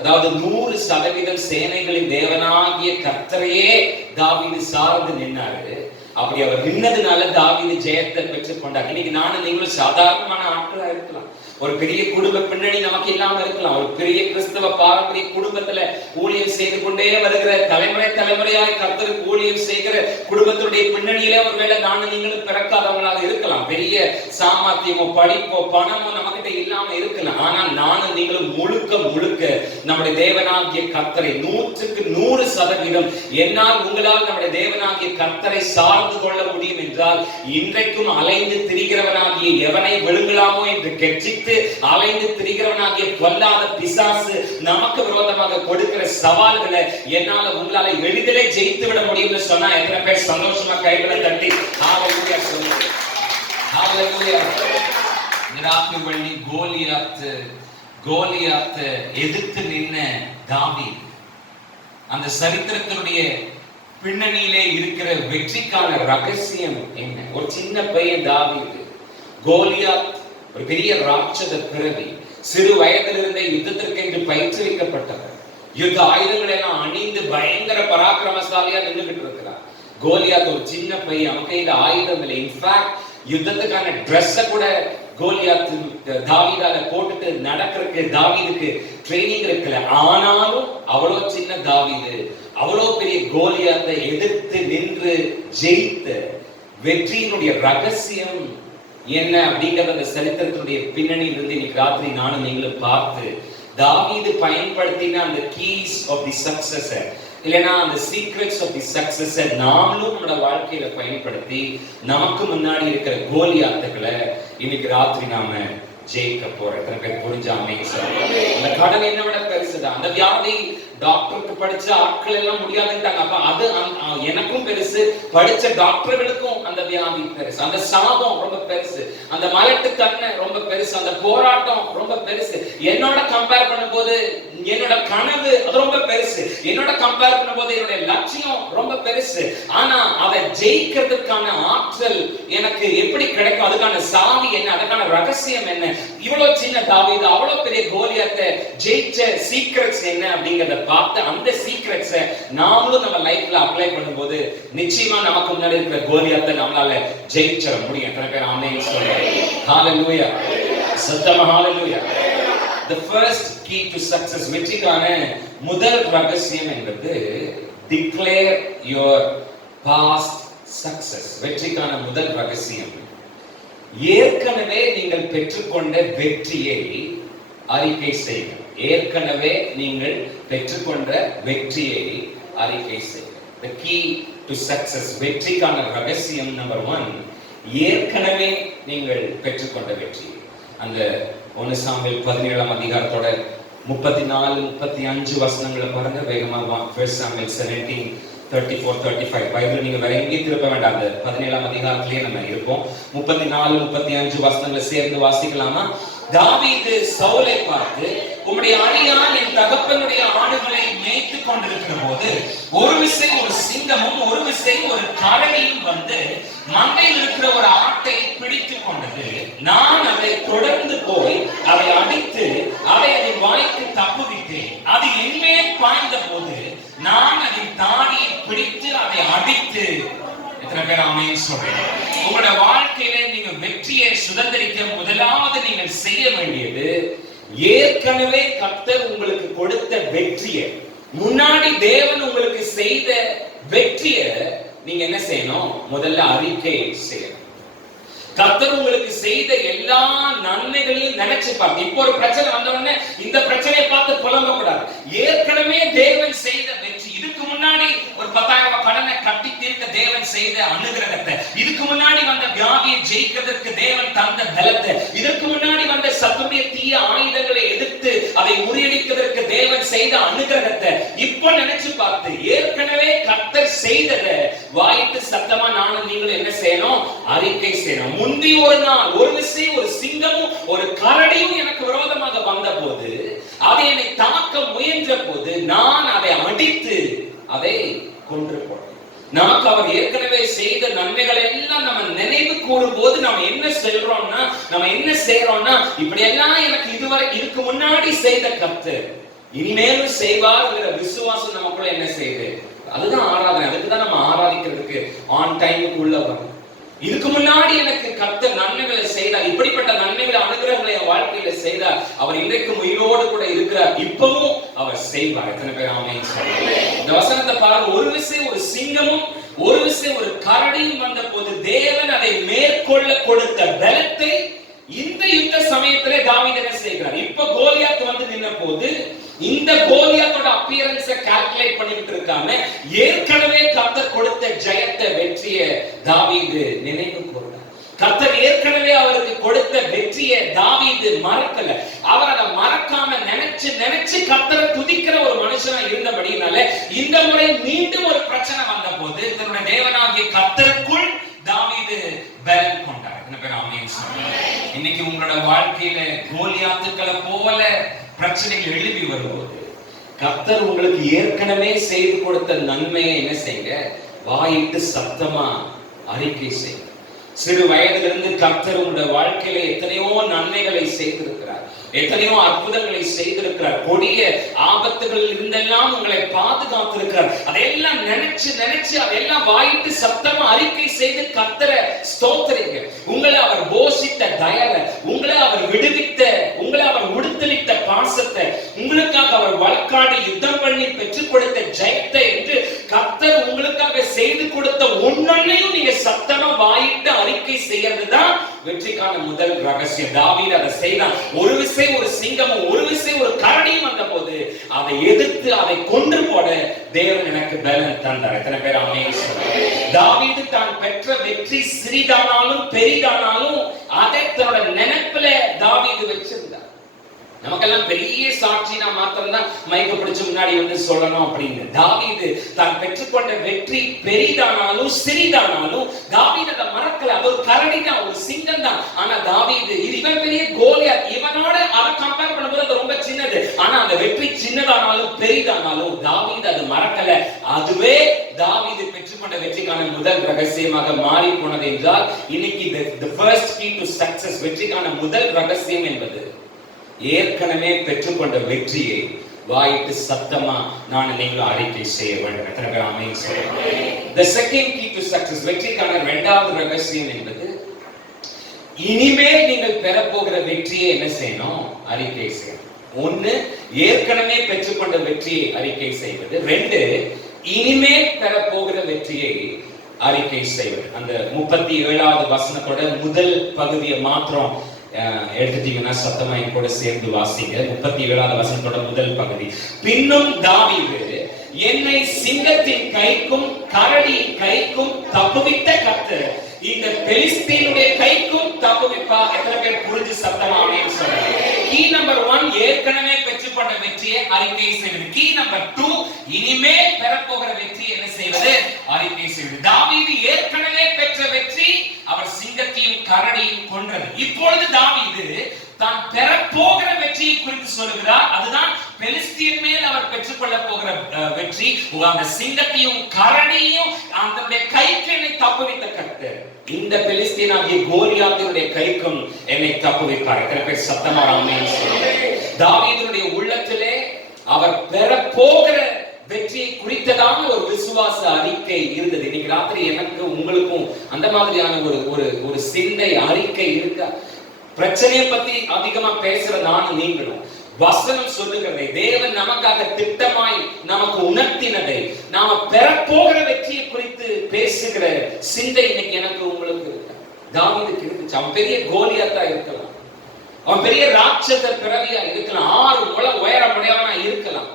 அதாவது 100% சேனைகளின் தேவனாகிய கர்த்தரையே தாவீது சார்ந்து நின்னாரு. அப்படி அவர் நின்னதுனால தாவீது ஜெயத்தை பெற்றுக் கொண்டார். இன்னைக்கு நானும் நீங்களும் சாதாரணமான ஆட்களா இருக்கலாம், ஒரு பெரிய குடும்ப பின்னணி நமக்கு இல்லாம இருக்கலாம், ஒரு பெரிய கிறிஸ்தவ பாரம்பரிய குடும்பத்துல ஊழியம் செய்து கொண்டே வருகிற தலைமுறையாய் கர்த்தருக்கு ஊழியம் செய்கிற குடும்பத்துடைய பின்னணியிலே ஒருவேளை நானும் நீங்களும் பிறக்காதவங்களாக இருக்கலாம். பெரிய சாமர்த்தியமோ படிப்போ பணமோ நம்மகிட்ட இல்லாம இருக்கலாம். ஆனால் நானும் நீங்களும் முழுக்க நம்முடைய தேவனாகிய கர்த்தரை 100% என்னால் உங்களால் நம்முடைய தேவனாகிய கர்த்தரை சார்ந்து கொள்ள முடியும் என்றால், இன்றைக்கும் அலைந்து திரிகிறவனாகிய எவனை விழுங்கலாமோ என்று கெச்சித்து அலைந்து திரிகிறவனாகிய பொல்லாத பிசாசு நமக்கு விரோதமாக கொடுக்கிற சவால்களை என்னால உங்களால எளிதிலே ஜெயித்து விட முடியும்னு சொன்னா எத்தனை பேர் சந்தோஷமா கைகளை தட்டி ஹalleluya சொல்லுங்க. ஹalleluya. கோலியாத் எதிர்த்து நின்ன தாவீது, அந்த சரித்திரத்தினுடைய பின்னணியிலே இருக்கிற வெற்றிக்கான ரகசியம் என்ன? ஒரு சின்ன பையன் தாவீது, கோலியாத் ஒரு பெரிய ராட்சத பிறவி, சிறு வயதிலிருந்தே யுத்தத்திற்கு பயிற்றுவிக்கப்பட்டவர், யுத்த ஆயுதங்களை எல்லாம் அணிந்து பயங்கர பராக்கிரமசாலியா நின்றுகிட்டு இருக்கிறார். கோலியாத் ஒரு சின்ன பையன், அவன் கையில ஆயுதம் இல்லை. இன்ஃபேக்ட் யுத்தத்துக்கான ட்ரெஸ்ஸ கூட கோலியாத் தாவீதால போட்டுட்டு நடக்கிறதுக்கு தாவீதுக்கு ட்ரைனிங் இருக்கல. ஆனாலும் அவ்வளோ சின்ன தாவீது அவ்வளோ பெரிய கோலியாத்தை எதிர்த்து நின்று ஜெயித்த வெற்றியினுடைய ரகசியம் என்ன அப்படிங்கறத அந்த சரித்திரத்தினுடைய பின்னணியில் இருந்து இன்னைக்கு ராத்திரி நானும் நீங்களும் பார்த்து தாவீது பயன்படுத்தின அந்த கீஸ் ஆஃப் தி சக்சஸ் இல்லைன்னா அந்த சீக்ரெட்ஸ் ஆஃப் தி சக்சஸ் நாமளும் நம்மளோட வாழ்க்கையில பயன்படுத்தி நமக்கு முன்னாடி இருக்கிற கோலியாத்துக்களை இன்னைக்கு ராத்திரி நாம ஜெயிக்க போறோம். எத்தனை பேர் புரிஞ்சாமே? அந்த கடன் என்ன விட பெருசுதான். அந்த வியாதி டாக்டருக்கு படிச்ச ஆட்கள் எல்லாம் முடியாதுன்ட்டாங்க. அப்ப அது எனக்கும் பெருசு, படிச்ச டாக்டர்களுக்கும் அந்த வியாதி பெருசு, அந்த சாபம் ரொம்ப பெருசு, அந்த மலட்டு கண்ணு ரொம்ப பெருசு, அந்த போராட்டம் ரொம்ப பெருசு. என்னோட கம்பேர் பண்ணும்போது என்னோட கனவு அது ரொம்ப பெருசு, என்னோட கம்பேர் பண்ணும்போது என்னோட லட்சியம் ரொம்ப பெருசு. ஆனா அதை ஜெயிக்கிறதுக்கான ஆற்றல் எனக்கு எப்படி கிடைக்கும்? அதுக்கான சாவி என்ன? அதுக்கான ரகசியம் என்ன? இவ்வளவு சின்ன தாவீது அவ்வளவு பெரிய கோலியாத்தை ஜெயிச்ச சீக்ரெட்ஸ் என்ன அப்படிங்கறத பார்த்து அந்த சீக்ரெட்ஸை நாமளும் நம்ம லைஃப்ல அப்ளை பண்ணும்போது நிச்சயமா நமக்கு முன்னாடி இருக்கிற கோலியாத்தை நம்மளால ஜெயிச்சிட முடியும். எத்தனை பேர் ஆமென் சொல்லுங்க? ஹalleluya, சத்தமா ஹalleluya. The first key to success, வெற்றிக்கான முதல் ரகசியம் என்பது declare your past success. வெற்றிக்கான முதல் ரகசியம் ஏற்கனவே நீங்கள் பெற்றுக்கொண்ட வெற்றியை அறிக்கை செய்யுங்கள். ஏற்கனவே நீங்கள் பெற்றுக்கொண்ட வெற்றியை அறிக்கை செய்யுங்கள். The key to success, வெற்றிக்கான ரகசியம் நம்பர் 1, ஏற்கனவே நீங்கள் பெற்றுக்கொண்ட வெற்றி. அந்த 1 சாமுவேல் 17ஆம் அதிகாரத்தோட 34-35 வசனங்களை பாருங்க வேகமா. 1 சாமுவேல் 17:34-35 பைபிள் நீங்க வேற எங்கேயும் திருப்ப வேண்டாம், அந்த 17ஆம் அதிகாரத்திலேயே நம்ம இருப்போம். 34-35 வசனங்களை சேர்ந்து வாசிக்கலாமா? தாவீது சவுலை பார்த்து, உம்முடைய அடியான் என் தகப்பனுடைய ஆடுகளை மேய்த்து கொண்டிருக்கிற போது ஒரு விசை ஒரு சிங்கமும் ஒரு விசை ஒரு கரடியும் வந்து மண்டையில் இருக்கிற ஒரு ஆட்டை பிடித்து கொண்டது. நான் அதை தொடர்ந்து போய் அதை அடித்து அதை அதன் வாய்க்கு தப்புவிட்டேன். அது என்மேல் பாய்ந்த போது நான் அதன் தாடியை பிடித்து அதை அடித்து. எத்தனை பேர் ஆமென் சொல்றீங்க? உங்களோட வாழ்க்கையில நீங்க வெற்றியை சுதந்திரிக்க முதலாவது நீங்கள் செய்ய வேண்டியது, ஏற்கனவே கர்த்தர் உங்களுக்கு கொடுத்த வெற்றியை, முன்னாடி தேவன் உங்களுக்கு செய்த வெற்றியை நீங்க என்ன செய்யணும்? முதல்ல அறிக்கை செய்யணும். கர்த்தர் உங்களுக்கு செய்த எல்லா நன்மைகளையும் நினைச்சு பாருங்க. இப்போ ஒரு பிரச்சனை வந்த உடனே இந்த பிரச்சனையை பார்த்து புலம்ப கூடாது. ஏற்கனவே தேவன் செய்த வெற்றி, இதுக்கு முன்னாடி ஒரு 10,000 கடனை கட்டி தீர்க்க தேவன் செய்த அனுகிரகத்தை, இதுக்கு முன்னாடி வந்த வியாதியை ஜெயிக்கிறதுக்கு தேவன் தந்த பலத்தை, இதற்கு முன்னாடி வந்த சத்துருடைய தீய ஆயுதங்களை எதிர்த்து அதை முறியடிக்கிறதுக்கு தேவன் செய்த அனுகிரகத்தை இப்போ நினைச்சு பார்த்து ஏற்கனவே கர்த்தர் செய்ததை வாய்ட்டு சத்தமா நானும் நீங்களும் என்ன செய்யணும்? அறிக்கை செய்யணும். முந்தி ஒரு நாள் ஒரு விசை ஒரு சிங்கமும் ஒரு கரடியும் எனக்கு விரோதமாக வந்த போது, அதை என்னை தாக்க முயன்ற போது நான் அதை அடித்து அதை கொன்று போட்டேன். நமக்கு அவர் ஏற்கனவே செய்த நன்மைகளை எல்லாம் நம்ம நினைவு கூறும் போது நம்ம என்ன சொல்றோம்னா, நம்ம என்ன செய்யறோம்னா, இப்படி எல்லாம் எனக்கு இதுவரை இதுக்கு முன்னாடி செய்த கர்த்தர் இனிமேலும் செய்வார்ங்கிற விசுவாசம் நமக்குள்ள என்ன செய்யுது? அதுதான் ஆராதனை. அதுக்குதான் நம்ம ஆராதிக்கிறதுக்கு ஆன் டைமுக்கு உள்ள வரும். இதுக்கு முன்னாடி எனக்கு கர்த்தர் நன்மைகளை செய்தார், இப்படிப்பட்ட நன்மைகளை அனுகிரகங்களை என் வாழ்க்கையில செய்தார், அவர் இன்றைக்கும் உயிரோடு கூட இருக்கிறார், இப்பவும் அவர் செய்வார். எத்தனை பேர் ஆமென் சொல்லுங்க? இந்த வசனத்தை பாருங்க. ஒரு விசை ஒரு சிங்கமும் ஒரு விசை ஒரு கரடியும் வந்த போது தேவன் அதை மேற்கொள்ள கொடுத்த பலத்தை இந்த யுத்த சமயத்திலே தாவீது என்ன செய்கிறார்? இப்ப கோலியாத் வந்து நின்ன போது இந்த கோலியாத்தோட அப்பியரன்ஸை கால்குலேட் பண்ணிட்டு இருக்காம ஏற்கனவே கர்த்தர் கொடுத்த ஜெயத்தை வெற்றியை தாவீது நினைவு கூர்ந்தார். கர்த்தர் ஏற்கனவே அவருக்கு கொடுத்த வெற்றியை தாவீது மறக்கல. அவர் அதை மறக்காம நினைச்சு நினைச்சு கர்த்தரை துதிக்கிற ஒரு மனுஷனா இருந்தபடினால இந்த முறை மீண்டும் ஒரு பிரச்சனை வந்த போது தன்னுடைய தேவனாகிய கர்த்தருக்குள் தாவீது பலன் கொண்டார். என்ன பேர் ஆமென் சொல்லுங்க? இன்னைக்கு உங்களோட வாழ்க்கையில கோலியாத்துக்களை போல பிரச்சனைகள் எழுப்பி வரும்போது கர்த்தர் உங்களுக்கு ஏற்கனவே செய்து கொடுத்த நன்மையை என்ன செய்யுங்க? வாயிட்டு சத்தமா அறிக்கை செய்யுங்க. சிறு வயதிலிருந்து கர்த்தர் உங்களுடைய வாழ்க்கையில எத்தனையோ நன்மைகளை செய்திருக்கிறார், எத்தனையோ அற்புதங்களை செய்திருக்கிறார், கொடிய ஆபத்துகளில் இருந்தெல்லாம் உங்களை பாதுகாத்திருக்கிறார். அதையெல்லாம் நினைச்சு நினைச்சு அதையெல்லாம் வாயிட்டு சத்தமா அறிக்கை செய்து கர்த்தரை ஸ்தோத்திரிங்க. உங்களை அவர் போஷித்த தயவை, உங்களை அவர் விடுவித்த, உங்களை அவர் உடுத்தளித்த பாசத்தை, உங்களுக்காக அவர் வழக்காடி யுத்தம் பண்ணி பெற்றுக் கொடுத்த ஜெயத்தை என்று கர்த்தர் உங்களுக்காக செய்து கொடுத்த ஒன்னொன்னையும் நீங்க சத்தமா வாயிட்டு அறிக்கை செய்யறதுதான் வெற்றிக்கான முதல் ரகசியம். தாவீது அதை செய்தான். ஒரு விசை ஒரு சிங்கமும் ஒரு விசை ஒரு கரடியும் வந்த போது அதை எதிர்த்து அதை கொன்று போட தேவன் எனக்கு பலன் தந்தார். எத்தனை பேர் ஆமென் சொல்லுங்க? தாவீது தான் பெற்ற வெற்றி சிறிதானாலும் பெரிதானாலும் அதை தன்னோட நினைப்புல தாவீது வச்சிருந்தார். நமக்கெல்லாம் பெரிய சாட்சினா மாத்திரம்தான் மைக்க பிடிச்சு முன்னாடி வந்து சொல்லணும் அப்படின்னு. தாவீது தான் பெற்றுக்கொண்ட வெற்றி பெரிதானாலும் சிறிதானாலும் தாவீது அதை மறக்கல. அது ஒரு கரடி தான், ஒரு சிங்கம் தான். ஆனா தாவீது இவன் பெரிய கோலியாத், இவனோட அதை கம்பேர் பண்ணும்போது அது ரொம்ப சின்னது. ஆனா அந்த வெற்றி சின்னதானாலும் பெரிதானாலும் தாவீது அது மறக்கல. அதுவே தாவீது பெற்றுக்கொண்ட வெற்றிக்கான முதல் ரகசியமாக மாறி போனது என்றால் இன்னைக்கு the first key to success, வெற்றிக்கான முதல் ரகசியம் என்பது ஏற்கனவே பெற்றுக்கொண்ட வெற்றியை வாயிட்டு சத்தமா நான் நீங்களும் அறிக்கை செய்ய வேண்டும். எத்தனை பேர் ஆமென் சொல்லுங்க? The second key to success, வெற்றிக்கான இரண்டாவது ரகசியம் என்பது இனிமேல் நீங்கள் பெறப்போகிற வெற்றியை என்ன செய்யணும்? அறிக்கை செய்யணும். ஒன்னு, ஏற்கனவே பெற்றுக்கொண்ட வெற்றியை அறிக்கை செய்வது. ரெண்டு, இனிமேல் பெறப்போகிற வெற்றியை அறிக்கை செய்வது. அந்த 37வது வசனத்தோட முதல் பகுதியை மாத்திரம் எடுத்துட்டீங்கன்னா சத்தமா என் கூட சேர்ந்து வாசிங்க. 37வது வசனத்தோட முதல் பகுதி. பின்னும் தாவீது என்னை சிங்கத்தின் கைக்கும் கரடியின் கைக்கும் தப்புவித்த கர்த்தர் இந்த பெலிஸ்தீனுடைய கைக்கும் தப்புவிப்பார். எத்தனை பேர் புரிஞ்சு சத்தமா ஆமென் சொல்லுங்க? கீ நம்பர் 1, ஏற்கனவே பெற்றுக்கொண்ட வெற்றியை அறிக்கை செய்வது. கீ நம்பர் 2, இனிமேல் பெறப்போகிற வெற்றி என்ன செய்வது? அறிக்கை செய்வது. தாவீது ஏற்கனவே பெற்ற வெற்றி அவர் சிங்கத்தையும் கரடியும் கொன்றது. இப்பொழுது தாவீது தான் பெறப்போகிற வெற்றியை குறித்து சொல்லுகிறார். அதுதான் பெலிஸ்தீன் மேல் அவர் பெற்றுக்கொள்ள போகிற வெற்றி. அந்த சிங்கத்தையும் கரடியையும் அந்த கைக்கு என்னை தப்புவித்த கர்த்தர் இந்த பெலிஸ்தீன் ஆகிய கோலியாத்தினுடைய கைக்கும் என்னை தப்புவிப்பார். எத்தனை பேர் சத்தமா ஆமென் சொல்லுங்க? தாவீதுடைய உள்ளத்திலே அவர் பெறப்போகிற வெற்றியை குறித்ததான ஒரு விசுவாச அறிக்கை இருந்தது. இன்னைக்கு ராத்திரி எனக்கு உங்களுக்கும் அந்த மாதிரியான ஒரு சிந்தை அறிக்கை இருக்கா? பிரச்சனையை பத்தி அதிகமா பேசுற நானும் நீங்களும் வசனம் சொல்லுகிறதை, தேவன் நமக்காக திட்டமாய் நமக்கு உணர்த்தினதை, நாம பெறப்போகிற வெற்றியை குறித்து பேசுகிற சிந்தை இன்னைக்கு எனக்கு உங்களுக்கு இருக்கா? தாவீதுக்கு இருந்துச்சு. அவன் பெரிய கோலியாத்தா இருக்கலாம், அவன் பெரிய ராட்சத பிறவியா இருக்கலாம், 6 முழம் உயரமுடையவனா இருக்கலாம்.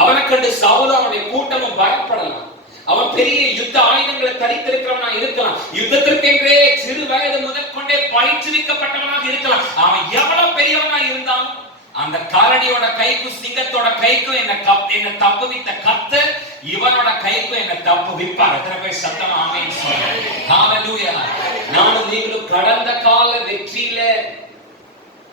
அவனை கண்டு சவுல் அவனுடைய கூட்டமும் பயப்படலாம். அவன் பெரிய யுத்த ஆயுதங்களை தரித்திருக்கிறவனா இருக்கலாம். யுத்தத்திற்கென்றே சிறு வயது முதற்கொண்டே பயிற்றுவிக்கப்பட்டவனாக இருக்கலாம். அவன் எவ்வளவு பெரியவனா இருந்தாலும் அந்த கரடியோட கைக்கும் சிங்கத்தோட கைக்கும் என்ன தப்புவித்த கர்த்தர் இவனோட கைக்கும் என்ன தப்புவிப்பார். எத்தனை பேர் சத்தமா ஆமென் சொல்லுங்க? ஹalleluya. நானும் நீங்களும் கடந்த கால வெற்றியில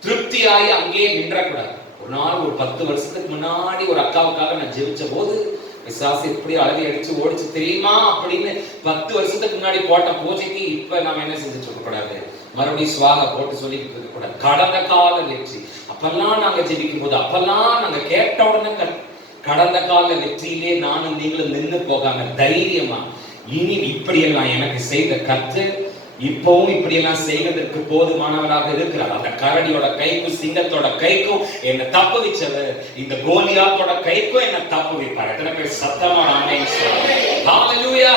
திருப்தியாகி அங்கேயே நின்றக்கூடாது. ஒரு நாள் ஒரு 10 வருஷத்துக்கு முன்னாடி ஒரு அக்காவுக்காக நான் ஜெபிச்ச போது பிசாசு எப்படி அழகி அடிச்சு ஓடிச்சு தெரியுமா அப்படின்னு 10 வருஷத்துக்கு முன்னாடி போட்ட பூஜைக்கு இப்ப நாம என்ன செஞ்சு சொல்லக்கூடாது? மறுபடியும் சுவாக போட்டு சொல்லிட்டு இருக்க கூடாது. கடந்த கால வெற்றி அப்பெல்லாம் நாங்க ஜெபிக்கும் போது, அப்பெல்லாம் நாங்க கேட்ட உடனே கடந்த கால வெற்றியிலே நானும் நீங்களும் நின்று போகாம தைரியமா இனி இப்படியெல்லாம் எனக்கு செய்த கர்த்தர் இப்பவும் இப்படி எல்லாம் செய்வதற்கு போதுமானவராக இருக்கிறார். அந்த கரடியோட கைக்கும் சிங்கத்தோட கைக்கும் என்ன தப்புவிச்சவர் இந்த கோலியாத்தோட கைக்கும் என்ன தப்புவிப்பார். எத்தனை பேர் சத்தமா ஆமென் சொல்லுங்க? ஹalleluya,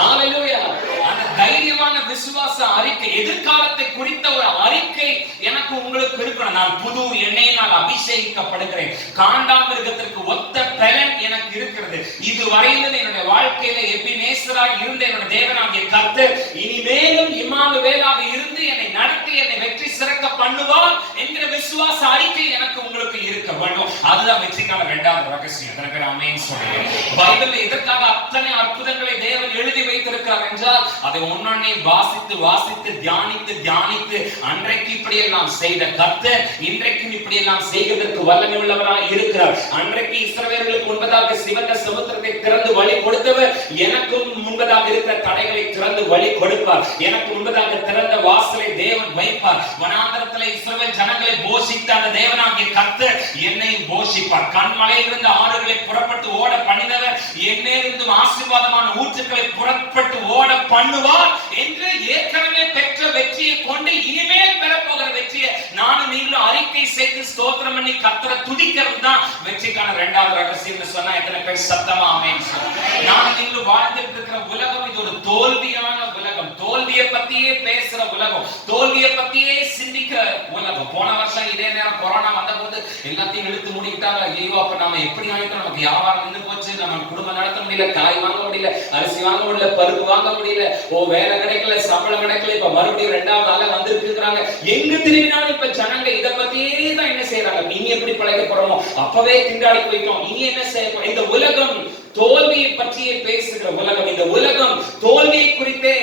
ஹalleluya. அந்த தைரியமான விசுவாச அறிக்கை, எதிர்காலத்தை குறித்த ஒரு அறிக்கை எனக்கு உங்களுக்கு இருக்கணும். நான் புது எண்ணெயினால் அபிஷேகிக்கப்படுகிறேன். காண்டாமிருகத்திற்கு ஒத்த பலன் எனக்கு இருக்கிறது. இதுவரையிலும் என்னுடைய வாழ்க்கையில எபினேசராக இருந்த என்னுடைய தேவனாகிய கர்த்தர் இனிமேலும் இம்மானுவேலாக இருந்து என்னை நடத்தி என்னை வெற்றி சிறக்க பண்ணுவார் என்கிற விசுவாச அறிக்கை எனக்கு உங்களுக்கு இருக்க வேண்டும். அதுதான் வெற்றிக்கான இரண்டாவது ரகசியம். எத்தனை பேர் ஆமென் சொல்லுங்க? பைபிள்ல எதற்காக அத்தனை அற்புதங்களை தேவன் எழுதி வைத்திருக்கிறார் என்றால் அதை ஒன்னொன்னே வாசித்து வாசித்து தியானித்து தியானித்து அன்றைக்கு இப்படி எல்லாம் செய்த கர்த்தர் இன்றைக்கும் இப்படி எல்லாம் செய்வதற்கு வல்லமை உள்ளவராக இருக்கிறார். அன்றைக்கு இஸ்ரவேலர்களுக்கு முன்பதாக சிவந்த சமுத்திரத்தை திறந்து வழி கொடுத்தவர் எனக்கும் முன்பதாக இருக்கிற தடைகளை திறந்து வழி கொடுப்பார். எனக்கு முன்பதாக திறந்த வாசலை தேவன் வைப்பார். வனாந்தரத்திலே இஸ்ரவேல் ஜனங்களை போஷித்த அந்த தேவனாகிய கர்த்தர் என்னையும் போஷிப்பார். கண்மலையிலிருந்து ஆறுகளை புறப்பட்டு ஓட பண்ணினவர் என்னிலிருந்து ஆசீர்வாதமான ஊற்றுக்களை புறப்பட்டு ஓட பண்ணுவார் என்று ஏற்கனவே பெற்ற வெற்றியை கொண்டு இனிமேல் பெறப்போகிற வெற்றியை நானும் நீங்களும் அறிக்கை செய்து ஸ்தோத்திரம் பண்ணி கர்த்தரை துதிக்கிறது தான் வெற்றிக்கான இரண்டாவது ரகசியம் சொன்னா எத்தனை பேர் சத்தமா ஆமென் சொல்லுங்க? நானும் நீங்களும் வாழ்ந்துட்டு இருக்கிற உலகம் இது ஒரு தோல்வியான உலகம், தோல்வியை பத்தியே பேசுற உலகம், தோல்வியை பத்தியே சிந்திக்கிற உலகம். போன வருஷம் இதே நேரம் கொரோனா வந்த போது எல்லாத்தையும் இழுத்து மூடிக்கிட்டாங்க. ஐயோ அப்ப நாம எப்படி ஆயிட்டோம், நமக்கு வியாபாரம் நின்று போச்சு, நம்ம குடும்பம் நடத்த முடியல, காய் வாங்க முடியல, அரிசி வாங்க முடியல, பருப்பு வாங்க முடியல, வேலை கிடைக்கல, சம்பளம் கிடைக்கல, இப்ப மறுபடியும் 2வது அலை வந்திருக்கிறாங்க. எங்க திரும்பினாலும் இப்ப ஜனங்க இத பத்தியே தான் என்ன செய்யறாங்க? இனி எப்படி பழக போறோமோ அப்பவே திண்டாடி போயிட்டோம், இனி என்ன செய்ய. இந்த உலகம் தோல்வியை பற்றியே பேசுகிற உலகம், இந்த உலகம் தோல்வியை குறித்தே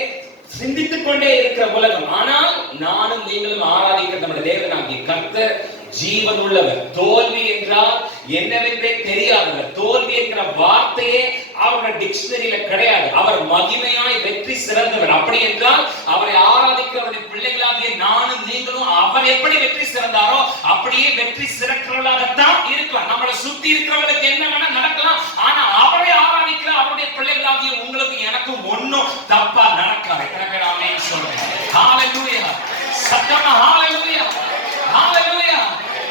சிந்தித்துக் கொண்டே இருக்கிற உலகம். ஆனால் நானும் நீங்களும் ஆராதிக்கிற நம்முடைய தேவனாகிய கர்த்தர் ஜீவன் உள்ளவர். தோல்வி என்றால் என்னவென்றே தெரியாதவர். தோல்வி என்கிற வார்த்தையே அவருடைய டிக்ஷனரியில கிடையாது. அவர் மகிமையாய் வெற்றி சிறந்தவர். அப்படி என்றால் அவரை ஆராதிக்கிறவருடைய பிள்ளைகளாகிய நானும் நீங்களும் அவர் எப்படி வெற்றி சிறந்தாரோ அப்படியே வெற்றி சிறக்கிறவர்களாகத்தான் இருக்கலாம். நம்மளை சுத்தி இருக்கிறவங்களுக்கு என்ன வேணா நடக்கலாம், ஆனா அவரை ஆராதிக்கிற அவருடைய பிள்ளைகளாகிய உங்களுக்கு எனக்கும் ஒன்னும் தப்பா நடக்காது. எனவே ஆமென் சொல்றேன். ஹalleluya, சத்தமா ஹalleluya, ஹalleluya.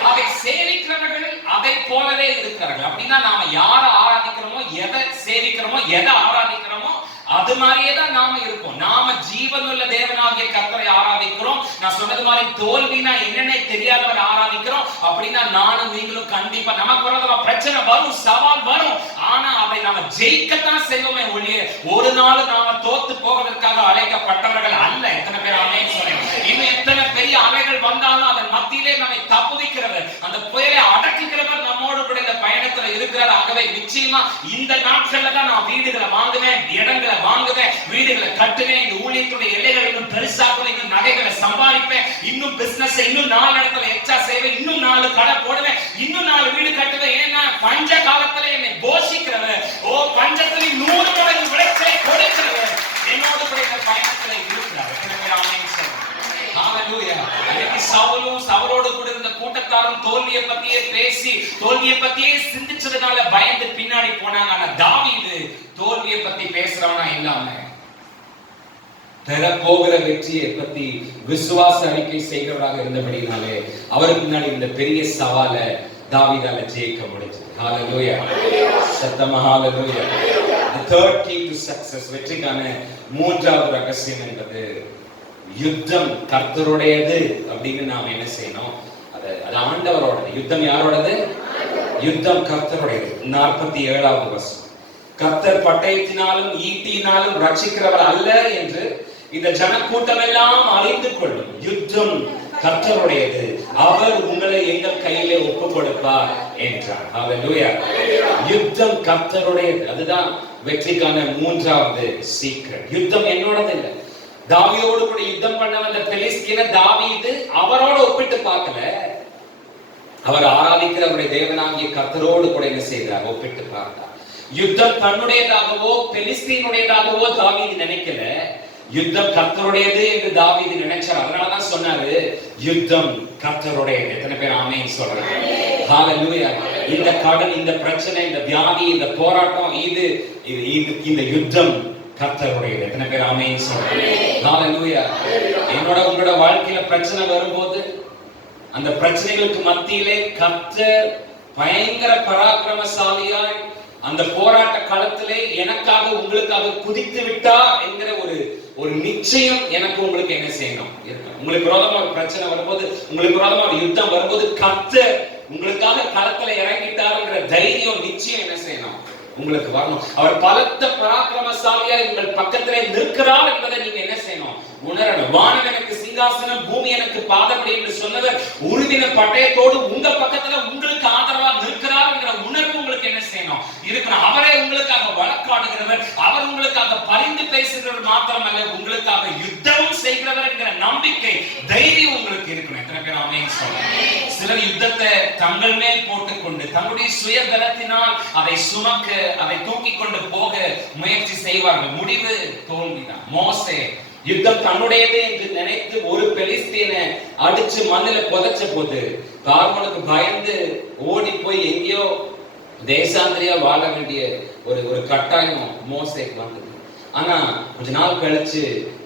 அதை சேவிக்கிறவர்கள் அதை போலவே இருக்கிறார்கள். அப்படின்னா நாம யாரை ஆராதிக்கிறோமோ, எதை சேவிக்கிறோமோ, எதை ஆராதிக்கிறோமோ அது மாதிரியே தான் நாம இருப்போம். நாம ஜீவனுள்ள தேவனாகிய கர்த்தரை ஆராதிக்கிறோம். நான் சொன்னது மாதிரி தோல்வினா என்னன்னே தெரியாதவரை ஆராதிக்கிறோம். அப்படின்னா நானும் நீங்களும் கண்டிப்பா நமக்கு வரதுல பிரச்சனை வரும், சவால் வரும். ஆனா அதை நாம ஜெயிக்கத்தான் செய்வோமே ஒழிய ஒரு நாள் நாம தோத்து போவதற்காக அழைக்கப்பட்டவர்கள் அல்ல. எத்தனை பேர் ஆமென் சொல்றேன். இன்னும் எத்தனை பெரிய அலைகள் வந்தாலும் அதன் மத்தியிலே நம்மை தப்புவிக்கிறவர், அந்த புயலை அடக்குகிறவர் நம்மோடு கூட இந்த பயணத்துல இருக்கிறார். ஆகவே நிச்சயமா இந்த நாட்கள்ல தான் நான் வீடுகளை வாங்குவேன், இடங்களை வாங்குவேன், வீடுகளை கட்டுவேன், இந்த ஊழியத்துடைய எல்லைகளை இன்னும் பெருசாக்குவேன், இன்னும் நகைகளை சம்பாதிப்பேன், இன்னும் பிசினஸ் இன்னும் 4 இடத்துல எக்ஸ்ட்ரா செய்வேன், இன்னும் 4 கடை போடுவேன், இன்னும் 4 வீடு கட்டுவேன். ஏன்னா பஞ்ச காலத்துல என்னை போஷிக்கிறவர், பஞ்சத்துல 100 மடங்கு விளைச்சலை கொடுக்கிறவர் என்னோடு கூட இந்த பயணத்துல இருக்கிறார். சவுலோடு கூட இருந்த கூட்டத்தாரும் தோல்வியை பத்தியே பேசி தோல்வியை பத்தியே சிந்திச்சதுனால பயந்து பின்னாடி போனாங்க. ஆனா தாவீது தோல்வியை பத்தி பேசுறவனா இல்லாம பெறப்போகிற வெற்றியை பத்தி விசுவாச அறிக்கை செய்கிறவராக இருந்தபடினாலே அவருக்கு முன்னாடி இந்த பெரிய சவாலை தாவீதால ஜெயிக்க முடிஞ்சது. ஹalleluya, சத்தமா ஹalleluya. The third key to success, வெற்றிக்கான மூன்றாவது ரகசியம் என்பது யுத்தம் கர்த்தருடையது. அப்படின்னு நாம என்ன செய்யணும், அது ஆண்டவரோடது. யுத்தம் யாரோடது? யுத்தம் கர்த்தருடையது. 47வது வசனம், கர்த்தர் பட்டயத்தினாலும் ஈட்டியினாலும் ரட்சிக்கிறவர் அல்ல என்று இந்த ஜனக்கூட்டம் எல்லாம் அறிந்து கொள்ளும். யுத்தம் கர்த்தருடையது, அவர் உங்களை எங்கள் கையிலே ஒப்பு கொடுப்பார் என்றார். ஹalleluya. யுத்தம் கர்த்தருடையது, அதுதான் வெற்றிக்கான மூன்றாவது சீக்ரெட். யுத்தம் என்னோடது இல்லை. தாவீதோடு கூட யுத்தம் பண்ண வந்த பெலிஸ்தீன தாவீது அவரோட ஒப்பிட்டு பார்க்கல, அவர் ஆராதிக்கிறவருடைய தேவனாகிய கர்த்தரோடு கூட என்ன செய்தார், ஒப்பிட்டு பார்த்தார். யுத்தம் தன்னுடையதாகவோ பெலிஸ்தீனுடையதாகவோ தாவீது நினைக்கல, யுத்தம் கர்த்தருடையது என்று தாவீது நினைச்சார். அதனாலதான் சொன்னாரு யுத்தம் கர்த்தருடையது. எத்தனை பேர் ஆமென் சொல்றாங்க? ஹalleluya. இந்த கடன், இந்த பிரச்சனை, இந்த வியாதி, இந்த போராட்டம், இந்த யுத்தம் கர்த்தருடையது. எத்தனை பேர் ஆமென் சொல்றாங்க? ஹalleluya. என்னோட உங்களோட வாழ்க்கையில பிரச்சனை வரும்போது அந்த பிரச்சனைகளுக்கு மத்தியிலே கர்த்தர் பயங்கர பராக்கிரமசாலியாய் அந்த போராட்ட காலத்திலே எனக்காக உங்களுக்காக குதித்து விட்டார் என்கிற ஒரு நிச்சயம் எனக்கு உங்களுக்கு என்ன செய்யணும் இருக்கணும். உங்களுக்கு விரோதமா ஒரு பிரச்சனை வரும்போது, உங்களுக்கு விரோதமா ஒரு யுத்தம் வரும்போது கர்த்தர் உங்களுக்காக களத்துல இறங்கிட்டாருங்கிற தைரியம் நிச்சயம் என்ன செய்யணும் உங்களுக்கு வரணும். அவர் பலத்த பராக்கிரமசாலியாய் உங்கள் பக்கத்திலே நிற்கிறார் என்பதை நீங்க என்ன செய்யணும், உணரணும். வானம் எனக்கு சிங்காசனம், பூமி எனக்கு பாதபடி என்று சொன்னவர் உருவின பட்டயத்தோடு உங்க பக்கத்துல உங்களுக்கு ஆதரவா நிற்கிறார் என்கிற உணர்வு உங்களுக்கு என்ன செய்யணும் இருக்கணும். அவரே உங்களுக்காக வழக்காடுகிறவர், அவர் உங்களுக்காக பரிந்து பேசுகிறவர் மாத்திரமல்ல, உங்களுக்காக யுத்தமும் செய்கிறவர் என்கிற நம்பிக்கை, தைரியம் உங்களுக்கு இருக்கணும். எத்தனை பேர் ஆமென் சொல்றாங்க? சிலர் யுத்தத்தை தங்கள் மேல் போட்டுக்கொண்டு தங்களுடைய சுய பலத்தினால் அதை சுமக்க, அதை தூக்கி கொண்டு போக முயற்சி செய்வார்கள். முடிவு தோல்விதான். மோசே யுத்தம் தன்னுடையதே என்று நினைத்து ஒரு பெலிஸ்தீனை அடிச்சு மண்ணில புதைச்ச போது பார்வோனுக்கு பயந்து ஓடி போய் எங்கேயோ தேசாந்திரியா வாழ வேண்டிய ஒரு கட்டாயம் மோசேக்கு வந்தது. ஆனா கொஞ்ச நாள் கழிச்சு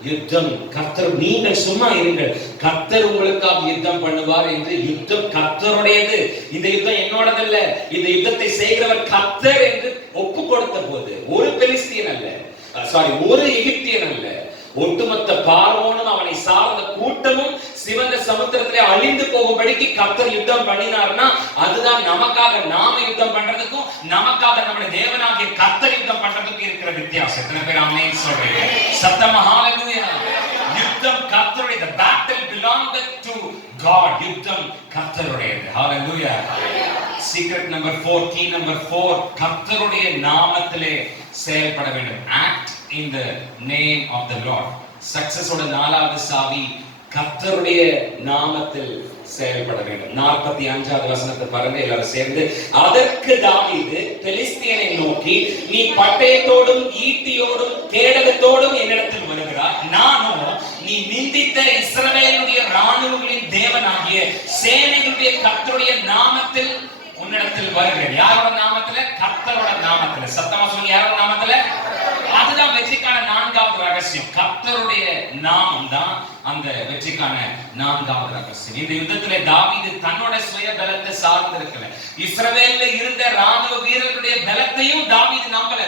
யுத்தம் கர்த்தர், நீங்கள் சும்மா இருங்கள், கர்த்தர் உங்களுக்காக யுத்தம் பண்ணுவார் என்று, யுத்தம் கர்த்தருடையது, இந்த யுத்தம் என்னோடதல்ல, இந்த யுத்தத்தை செய்கிறவர் கர்த்தர் என்று ஒப்பு கொடுத்த போது ஒரு பெலிஸ்தீன் அல்ல, ஒரு எகிப்தியன் அல்ல, ஒட்டுமொத்த பார்வோனும் அவனை சார்ந்த கூட்டமும் சிவந்த சமுத்திரத்திலே அழிந்து போகும்படிக்கு கர்த்தர் யுத்தம் பண்ணினார்னா, அதுதான் நமக்காக நாம யுத்தம் பண்றதுக்கும் நமக்காக நம்முடைய தேவனாகிய கர்த்தர் யுத்தம் பண்றதுக்கும் இருக்கிற வித்தியாசம். எத்தனை பேர் ஆமென் சொல்றீங்க? சத்தமா ஹalleluya. யுத்தம் கர்த்தருடைய, the battle belonged to God. யுத்தம் கர்த்தருடையது. ஹalleluya. சீக்ரெட் நம்பர் 4, கீ நம்பர் 4, கர்த்தருடைய நாமத்திலே செயல்பட வேண்டும். Act in the name of the lord. சக்சஸோட நாலாவது சாவி கர்த்தருடைய நாமத்தில் செயல்பட வேண்டும். 45வது வசனத்தை பாருங்க எல்லாரும் சேர்ந்து. அதற்கு தாவீது பெலிஸ்தியனை நோக்கி, நீ பட்டயத்தோடும் ஈட்டியோடும் கேடகத்தோடும் என்னிடத்தில் வருகிறாய், நானோ நீ நிந்தித்த இஸ்ரவேலுடைய ராணுவங்களின் தேவனாகிய சேனைகளுடைய கர்த்தருடைய நாமத்தில் உன்னிடத்தில் வருகிறேன். யாரோட நாமத்துல? கர்த்தரோட நாமத்துல. சத்தமா சொல்லுங்க, யாரோட நாமத்துல? அதுதான் வெற்றிக்கான நான்காவது ரகசியம். கர்த்தருடைய நாமம் தான் அந்த வெற்றிக்கான நான்காவது ரகசியம். இந்த யுத்தத்திலே தாவீது தன்னோட சுய பலத்தை சார்ந்து இருக்கல. இஸ்ரவேல்ல இருந்த ராணுவ வீரர்களுடைய பலத்தையும் தாவீது நம்பல.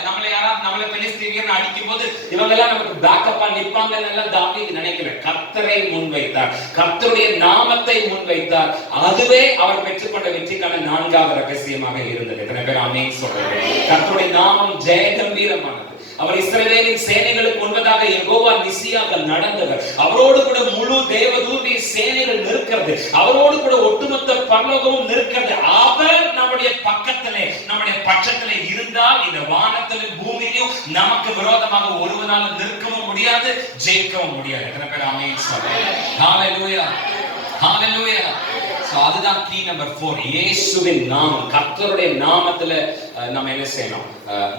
நம்மளை பெலிஸ்தீனியர் அடிக்கும் போது இவங்க எல்லாம் நமக்கு பேக்கப்பா நிப்பாங்கன்னு எல்லாம் தாவீது நினைக்கல. கர்த்தரை முன்வைத்தார், கர்த்தருடைய நாமத்தை முன்வைத்தார். அதுவே அவர் பெற்றுக்கொண்ட வெற்றிக்கான நான்காவது ரகசியமாக இருந்தது. எத்தனை பேர் ஆமென் சொல்றாங்க? கர்த்தருடைய நாமம் ஜெயகம்பீரமானது. அவர் இஸ்ரவேலின் சேனைகளுக்கு முன்பதாக யெகோவா நிசியாக நடந்தவர். அவரோடு கூட முழு தேவதூதருடைய சேனைகள் நிற்கிறது. அவரோடு கூட ஒட்டுமொத்த பரலோகமும் நிற்கிறது. அவர் நம்முடைய பக்கத்திலே, நம்முடைய பட்சத்திலே இருந்தால் இந்த வானத்திலும் பூமியிலும் நமக்கு விரோதமாக ஒருவனாலும் நிற்கவும் முடியாது, ஜெயிக்கவும் முடியாது. எத்தனை பேர் ஆமென் சொல்றாங்க? ஹalleluya, ஹalleluya. அதுதான் கீ நம்பர் 4. இயேசுவின் நாமம், கர்த்தருடைய நாமத்துல நம்ம என்ன செய்யணும்?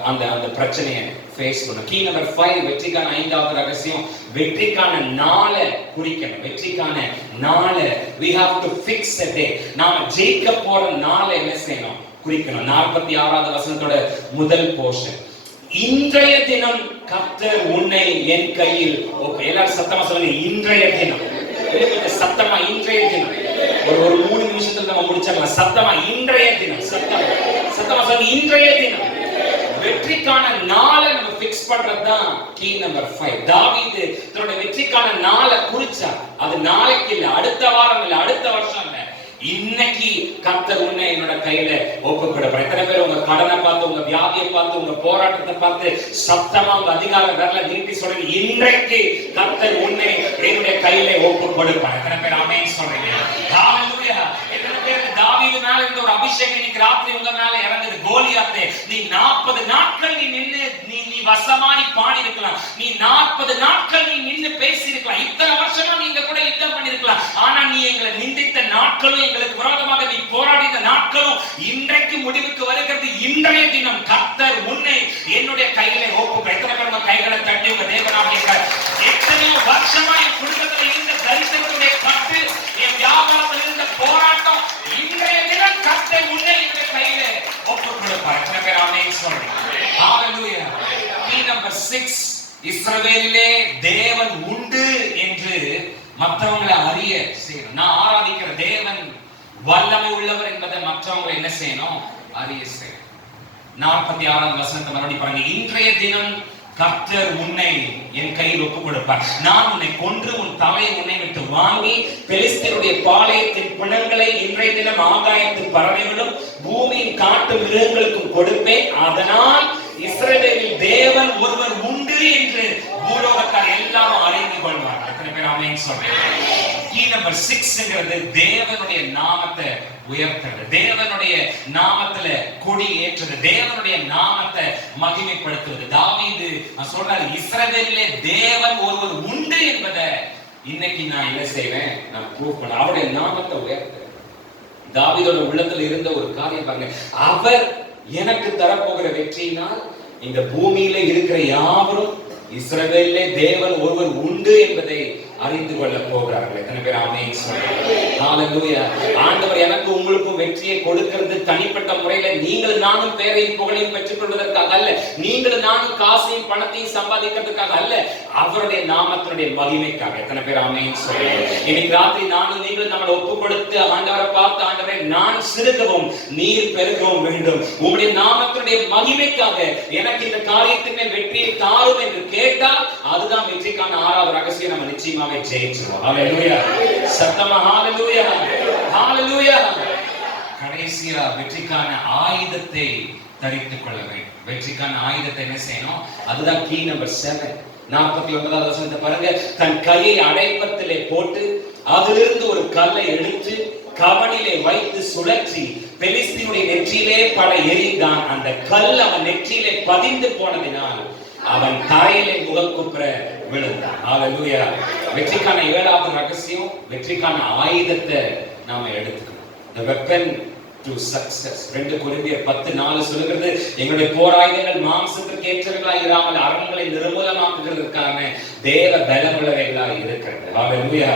அந்த பிரச்சனையை ஃபேஸ் பண்ணணும். கீ நம்பர் 5, வெற்றிக்கான ஐந்தாவது ரகசியம், வெற்றிக்கான நாளை குறிக்கணும். வெற்றிக்கான நாளை we have to fix a day. நாம ஜெயிக்க போற நாளை என்ன செய்யணும்? குறிக்கணும். 46வது வசனத்தோட முதல் போர்ஷன், இன்றைய தினம் கர்த்தர் உன்னை என் கையில். எல்லாரும் சத்தமா சொல்லுங்க, இன்றைய தினம். சத்தமா இன்றைய தினம். ஒரு 3 நிமிஷத்துல நம்ம முடிச்சிடலாம். சத்தமா இன்றைய தினம். சத்தமா சொல்லுங்க, இன்றைய தினம். வெற்றிக்கான நாளை நம்ம ஃபிக்ஸ் பண்றதுதான் கீ நம்பர் 5. தாவீது தன்னோட வெற்றிக்கான நாளை குறிச்சார். அது நாளைக்கு இல்ல, அடுத்த வாரம் இல்ல, அடுத்த வருஷம் இல்ல, இன்னைக்கு கர்த்தர் உன்னை என்னோட கையில ஒப்புக்கொடுப்பார். எத்தனை பேர் உங்க கடனை பார்த்து, உங்க வியாதியை பார்த்து, உங்க போராட்டத்தை பார்த்து சத்தமா உங்க அதிகார விரல நீட்டி சொல்றீங்க, இன்றைக்கு கர்த்தர் உன்னை என்னுடைய கையில ஒப்புக்கொடுப்பார். எத்தனை பேர் ஆமென் சொல்றீங்க? ஹalleluya. எத்தனை பேருக்கு தாவீது மேல இருந்த ஒரு அபிஷேகம் இன்னைக்கு ராத்திரி உங்க மேல இறங்குது? கோலியாத்தே, நீ 40 நாட்கள் நீ நின்னு நீ வசமாரி பாடி இருக்கலாம். நீ 40 நாட்கள் நீ நின்னு பேசி இருக்கலாம். இத்தனை வருஷமா நீங்க கூட யுத்தம் பண்ணி இருக்கலாம். ஆனா நீ எங்களை நிந்தித்த நாட்களும், எங்களுக்கு விரோதமாக நீ போராடின நாட்களும் இன்றைக்கு முடிவுக்கு வருகிறது. இன்றைய தினம் கர்த்தர் உன்னை என்னுடைய கையில ஒப்புக்கொடுப்பார். எத்தனை பேர் உங்க கைகளை தட்டி உங்க தேவனாகிய எத்தனையோ வருஷமா என் குடும்பத்தில் இருந்த தரிசனத்துடைய கட்டு, என் வியாபாரத்தில் இருந்த போராட்டம், இன்றைய தினம் கர்த்தர் உன்னை என்னுடைய கையில ஒப்புக்கொடுப்பார். எத்தனை பேர் ஆமென் சொல்றீங்க? ஹalleluya. கீ நம்பர் 6, இஸ்ரவேலிலே தேவன் உண்டு என்று மற்றவங்களை அறிய செய்யணும். நான் ஆராதிக்கிற தேவன் வல்லமை உள்ளவர் என்பதை மற்றவங்க என்ன செய்யணும்? அறிய செய்யணும். 46வது வசனத்தை மறுபடியும் பாருங்க. இன்றைய தினம் கர்த்தர் உன்னை என் கையில் ஒப்புக் கொடுப்பார். நான் உன்னை கொன்று உன் தலையை உன்னை விட்டு வாங்கி பெலிஸ்தருடைய பாளையத்தின் பிணங்களை இன்றைய தினம் ஆகாயத்தின் பறவைகளும் பூமியின் காட்டு மிருகங்களுக்கும் கொடுப்பேன். அதனால் இஸ்ரவேலில் தேவன் ஒருவர் உண்டு என்று பூலோகத்தார் எல்லாரும் அறிந்து கொள்வார்கள். எத்தனை பேர் ஆமென் சொல்றீங்க? கீ நம்பர் 6ங்கிறது தேவனுடைய நாமத்தை உயர்த்துறது, தேவனுடைய நாமத்துல கொடி ஏற்றுறது, தேவனுடைய நாமத்தை மகிமைப்படுத்துவது. தாவீது சொல்றாரு, இஸ்ரவேலிலே தேவன் ஒருவர் உண்டு என்பதை இன்னைக்கு நான் என்ன செய்வேன்? நான் ப்ரூவ் பண்ண அவருடைய நாமத்தை உயர்த்துறேன். தாவீதோட உள்ளத்துல இருந்த ஒரு காரியம் பாருங்க, அவர் எனக்கு தரப்போகிற வெற்றியினால் இந்த பூமியில இருக்கிற யாவரும் இஸ்ரவேலிலே தேவன் ஒருவர் உண்டு என்பதை அறிந்து கொள்ள போகிறார்கள். எத்தனை பேர் ஆமென் சொல்றாங்க? ஹalleluya. ஆண்டவர் எனக்கு உங்களுக்கும் வெற்றியை கொடுக்கிறது தனிப்பட்ட முறையில நீங்கள் நானும் பேரையும் புகழையும் பெற்றுக் கொள்வதற்காக அல்ல, நீங்கள் நானும் காசையும் பணத்தையும் சம்பாதிக்கிறதுக்காக அல்ல, அவருடைய நாமத்தினுடைய மகிமைக்காக. எத்தனை பேர் ஆமென் சொல்றாங்க? இன்னைக்கு ராத்திரி நானும் நீங்கள் நம்மளை ஒப்புக் கொடுத்து ஆண்டவரை பார்த்து, ஆண்டவரே நான் சிறுகவும் நீர் பெருகவும் வேண்டும், உம்முடைய நாமத்தினுடைய மகிமைக்காக எனக்கு இந்த காரியத்தின் மேல் வெற்றியை தாரும் என்று கேட்டால் அதுதான் வெற்றிக்கான 6வது ரகசியம். நம்ம நிச்சயமாவே ஜெயிச்சிருவோம். ஹalleluya. சத்தமா ஹalleluya, ஹalleluya. கடைசியா வெற்றிக்கான ஆயுதத்தை தரித்துக் கொள்ள வேண்டும். வெற்றிக்கான ஆயுதத்தை என்ன செய்யணும்? அதுதான் கீ நம்பர் 7. 49வது வசனத்தை பாருங்க. தன் கையை அடைப்பத்திலே போட்டு அதிலிருந்து ஒரு கல்லை எடுத்து கவனிலே வைத்து சுழற்றி பெலிஸ்தீனுடைய நெற்றியிலே பட எறிந்தான். அந்த கல் அவன் நெற்றியிலே பதிந்து போனதினால் அவன் தரையிலே முகக்குப்புற விழுந்தான். ஹல்லேலூயா. வெற்றிக்கான 7வது ரகசியம், வெற்றிக்கான ஆயுதத்தை நாம எடுத்துக்கணும். The weapon to success. 2 கொரிந்தியர் 10:4 சொல்கிறது, எங்களுடைய போராயுதங்கள் மாம்சத்திற்கு ஏற்றவைகளாய் இராமல் அரண்களை நிர்மூலமாக்குகிறதற்கான தேவ பலமுள்ளவைகளாய் இருக்கிறது. ஹல்லேலூயா.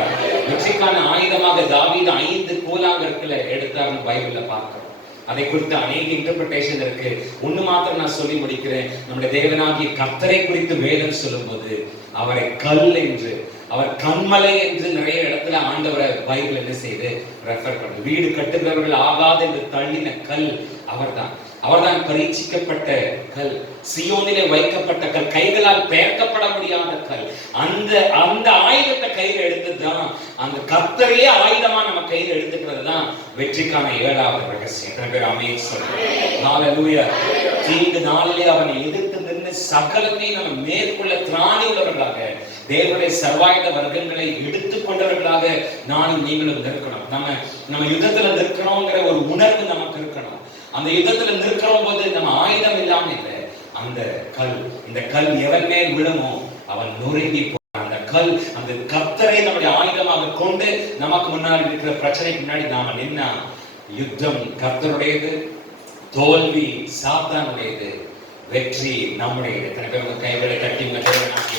வெற்றிக்கான ஆயுதமாக தாவீது 5 கூழாங்கற்களை எடுத்தார்னு பைபிள்ல பார்க்கிறோம். அதை குறித்து அநேக இன்டர்பிரேஷன் இருக்கு. ஒண்ணு மாத்திரம் நான் சொல்லி முடிக்கிறேன். நம்முடைய தேவனாகிய கர்த்தரை குறித்து வேதம் சொல்லும்போது அவரை கல் என்று, அவர் கண்மலை என்று நிறைய இடத்துல ஆண்டவரை பைபிள் என்ன செய்து ரெஃபர் பண்ணுது. வீடு கட்டுகிறவர்கள் ஆகாது என்று தள்ளின கல் அவர்தான். அவர்தான் பரீட்சிக்கப்பட்ட கல், சியோனிலே வைக்கப்பட்ட கல், கைகளால் பெயர்க்கப்பட முடியாத கல். அந்த ஆயுதத்தை கையில எடுத்துதான், அந்த கர்த்தரையே ஆயுதமா நம்ம கையில எடுத்துக்கிறது தான் வெற்றிக்கான 7வது ரகசியம். எத்தனை பேர் ஆமென் சொல்றோம்? ஹல்லேலூயா. தீங்கு நாளிலே அவனை எதிர்த்து நின்று சகலத்தையும் நம்ம மேற்கொள்ள திராணி உள்ளவர்களாக, தேவனுடைய சர்வாயுத வர்க்கங்களை எடுத்துக் கொண்டவர்களாக நானும் நீங்களும் நிற்கணும். நம்ம யுத்தத்துல நிற்கணுங்கிற ஒரு உணர்வு நமக்கு இருக்கணும். அந்த யுத்தத்துல நிற்கும் போது நம்ம ஆயுதம் இல்லாம இல்லை. அந்த கல், இந்த கல் எவன் மேல் விழுமோ அவன் நொறுங்கி போவான். அந்த கல், அந்த கர்த்தரை நம்முடைய ஆயுதமாக கொண்டு நமக்கு முன்னாடி இருக்கிற பிரச்சனைக்கு முன்னாடி நாம நின்னா யுத்தம் கர்த்தருடையது, தோல்வி சாத்தானுடையது, வெற்றி நம்முடையது. எத்தனை பேர் உங்க கைகளை தட்டி உங்க தேவனாகிய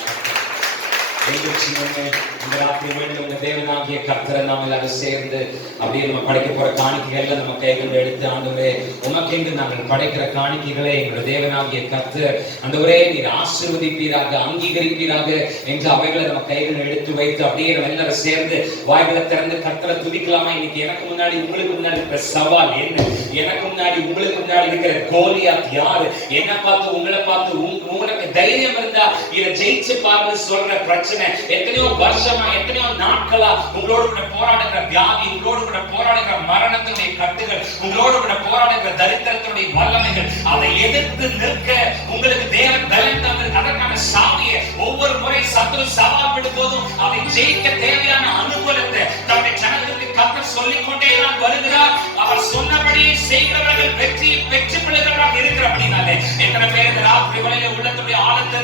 இந்த ராத்திரி வேண்டும் இந்த தேவனாகிய கர்த்தரை நாம் எல்லாரும் சேர்ந்து அப்படியே நம்ம படைக்க போற காணிக்கைகள்ல நம்ம கைகள் எடுத்து, ஆண்டவரே உமக்கென்று நாங்கள் படைக்கிற காணிக்கைகளை எங்களுடைய தேவனாகிய கர்த்தர் ஆண்டவரே நீர் ஆசீர்வதிப்பீராக, அங்கீகரிப்பீராக என்று அவைகளை நம்ம கைகள் எடுத்து வைத்து அப்படியே நம்ம எல்லாரும் சேர்ந்து வாய்களை திறந்து கர்த்தரை துதிக்கலாமா? இன்னைக்கு எனக்கு முன்னாடி உங்களுக்கு முன்னாடி இருக்கிற சவால் என்ன? எனக்கு முன்னாடி உங்களுக்கு முன்னாடி இருக்கிற கோலியாத் யாரு? என்ன பார்த்து உங்களை பார்த்து உங்களுக்கு தைரியம் இருந்தா இதை ஜெயிச்சு பாருங்க சொல்ற பிரச்சனை எத்தனையோ வருஷமா, எத்தனையோ நாட்களா உங்களோடு கூட போராடுகிற வியாதி, உங்களோடு கூட போராடுகிற மரணத்தினுடைய கட்டுகள், உங்களோடு கூட போராடுகிற தரித்திரத்தினுடைய வல்லமைகள், அதை எதிர்த்து நிற்க உங்களுக்கு தேவன் பலன் தந்து அதற்கான சாவியை ஒவ்வொரு முறை சத்துரு சவால் விடும் போதும் அதை ஜெயிக்க தேவையான அனுகூலத்தை தன்னுடைய ஜனங்களுக்கு கர்த்தர் சொல்லிக் கொண்டே தான் வருகிறார். அவர் சொன்னபடி செய்கிறவர்கள் வெற்றி பெறுகிறவர்களாக இருக்கிறபடினாலே எத்தனை பேர் இந்த ராத்திரி வேளையில உள்ளத்துடைய ஆழத்தை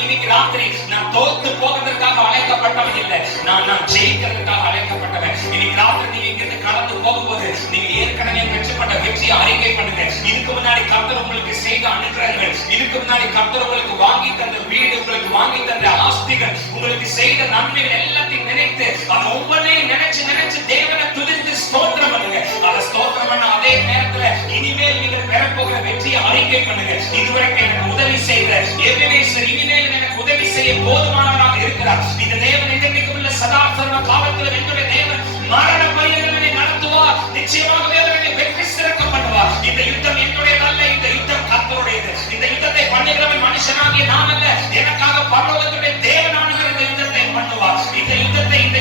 இன்னைக்கு ராத்திரி நான் தோத்து போகிறதுக்காக அழைக்கப்பட்டவன் இல்லை, நான் ஜெயிக்கிறதுக்காக அழைக்கப்பட்டவன். இன்னைக்கு ராத்திரி நீங்க இங்கிருந்து கடந்து போகும்போது நீங்க ஏற்கனவே பெற்றுக்கொண்ட வெற்றியை அறிக்கை பண்ணுங்க. இதுக்கு முன்னாடி கர்த்தர் உங்களுக்கு செய்த அனுகிரகங்கள், இதுக்கு முன்னாடி கர்த்தர் உங்களுக்கு வாங்கி தந்த வீடு, உங்களுக்கு வாங்கி தந்த ஆஸ்திகள், உங்களுக்கு செய்த நன்மைகள் எல்லாத்தையும் நினைத்து அதை ஒவ்வொன்றையும் நினைச்சு தேவனை துதித்து ஸ்தோத்திரம் பண்ணுங்க. அதை ஸ்தோத்திரம் பண்ண அதே நேரத்துல இனிமேல் நீங்கள் பெறப்போகிற வெற்றியை அறிக்கை பண்ணுங்க. இதுவரைக்கும் எனக்கு உதவி செய்த எபினேசர் இனிமேல் எனக்கு உதவி செய்ய போதுமானவராக இருக்கிறார். இந்த தேவன் என்றைக்கும் உள்ள சதா சர்வ காலத்தில் என்னுடைய தேவன் மரண பரியந்தம் நடத்துவார். நிச்சயமாகவே அவரை வெற்றி சிறக்க பண்ணுவார். இந்த யுத்தம் என்னுடையதல்ல, இந்த யுத்தம் கர்த்தருடையது. இந்த யுத்தத்தை பண்ணுகிறவன் மனுஷனாகிய நான் அல்ல, எனக்காக பரலோகத்துடைய தேவனானவர் இந்த யுத்தத்தை பண்ணுவார். இந்த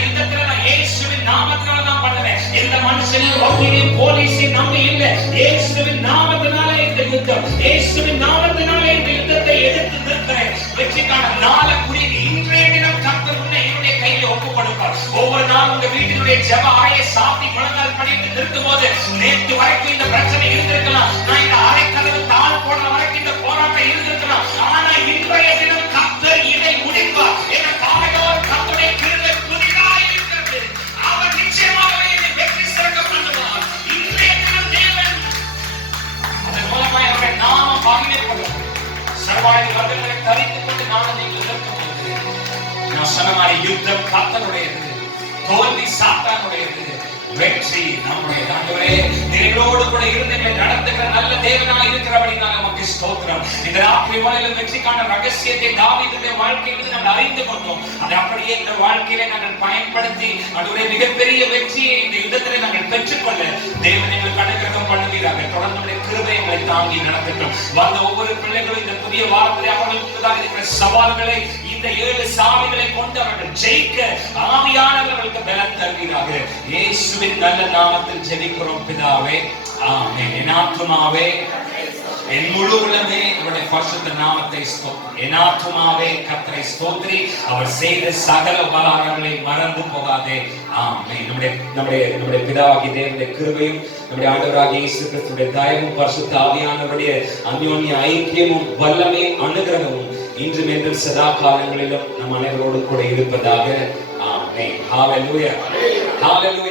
யுத்தத்துல நான் இயேசுவின் நாமத்தினால தான் பண்ணுவேன். எந்த மனுஷனின் வக்கீலையும் போலீஸையும் நம்பி இல்லை. இயேசுவின் நாமத்தினால இந்த யுத்தம், இயேசுவின் நாமத்தினால இந்த யுத்தத்தை எதிர்த்து நிற்கிறேன். வெற்றிக்கான நாளை குறித்து இன்றைய தினம் கர்த்தர் உன்னை என்னுடைய கையில் ஒப்புக் கொடுப்பார். ஒவ்வொரு நாள் உங்க வீட்டினுடைய ஜெப அறையை சாத்தி முழங்கால் படித்து நிற்கும் போது நேற்று வரைக்கும் இந்த பிரச்சனை இருந்திருக்கலாம், நான் இந்த அறை கதவு தாழ் போடுற வரைக்கும் இந்த போராட்டம் இருந்திருக்கலாம். ஆனா இன்றைய தினம் கர்த்தர் இதை முடிப்பார். என காலையோர் கர்த்தருடைய கிருபை புதிதாக இருக்கிறது. அவர் நிச்சயமாகவே இதை வெற்றி சிறக்க பண்ணுவார். இன்றைய தினம் தேவன் அதன் மூலமாக அவருடைய நாமம் மகிமைப்படுவார். சர்வாயுத வர்க்கங்களை தரித்துக் கொண்டு நானும் நீங்கள் நிற்கும்போது நான் சொன்ன மாதிரி யுத்தம் கர்த்தருடையது, தோல்வி சாத்தானுடையது, வெற்றி நம்முடையது. ஆண்டவரே எங்களோடு கூட இருந்து எங்களை நடத்துகிற நல்ல தேவனாய் இருக்கிறபடினால நமக்கு ஸ்தோத்திரம். இந்த ராத்திரி வேளையில வெற்றிக்கான ரகசியத்தை தாவீதுடைய வாழ்க்கையிலிருந்து நாங்கள் அறிந்து கொண்டோம். அதை அப்படியே இந்த வாழ்க்கையில நாங்கள் பயன்படுத்தி ஆண்டவரே மிகப்பெரிய வெற்றியை இந்த யுத்தத்திலே நாங்கள் பெற்றுக்கொள்ள தேவன் எங்களுக்கு அனுகிரகம் பண்ணுவீராக. தொடர்ந்து கிருபை எங்களை தாங்கி நடத்தட்டும். வந்த ஒவ்வொரு பிள்ளைகளும் இந்த புதிய வாரத்திலே அவர்களுக்கு இருக்கிற சவால்களை, இந்த 7 சாவிகளை கொண்டு அவர்கள் ஜெயிக்க ஆவியானவர்களுக்கு பலன் தருவீராக. இயேசுவின் நல்ல நாமத்தில் ஜெபிக்கிறோம் பிதாவே, ஆமென். என் ஆத்துமாவே என் முழு உள்ளமே அவருடைய பரிசுத்த நாமத்தை ஸ்தோத்திரி. என் ஆத்துமாவே கர்த்தரை ஸ்தோத்திரி. அவர் செய்த சகல உபகாரங்களை மறந்து போகாதே. ஆமென். நம்முடைய பிதாவாகிய தேவனுடைய கிருபையும் நம்முடைய ஆண்டவராகிய இயேசு கிறிஸ்துவின் தயவும் பரிசுத்த ஆவியானவருடைய அந்யோன்ய ஐக்கியமும் வல்லமையும் அனுகிரகமும் இன்றும் என்றும் சதா காலங்களிலும் நம் அனைவரோடும் கூட இருப்பதாக. ஆமென். ஹalleluya. ஹalleluya.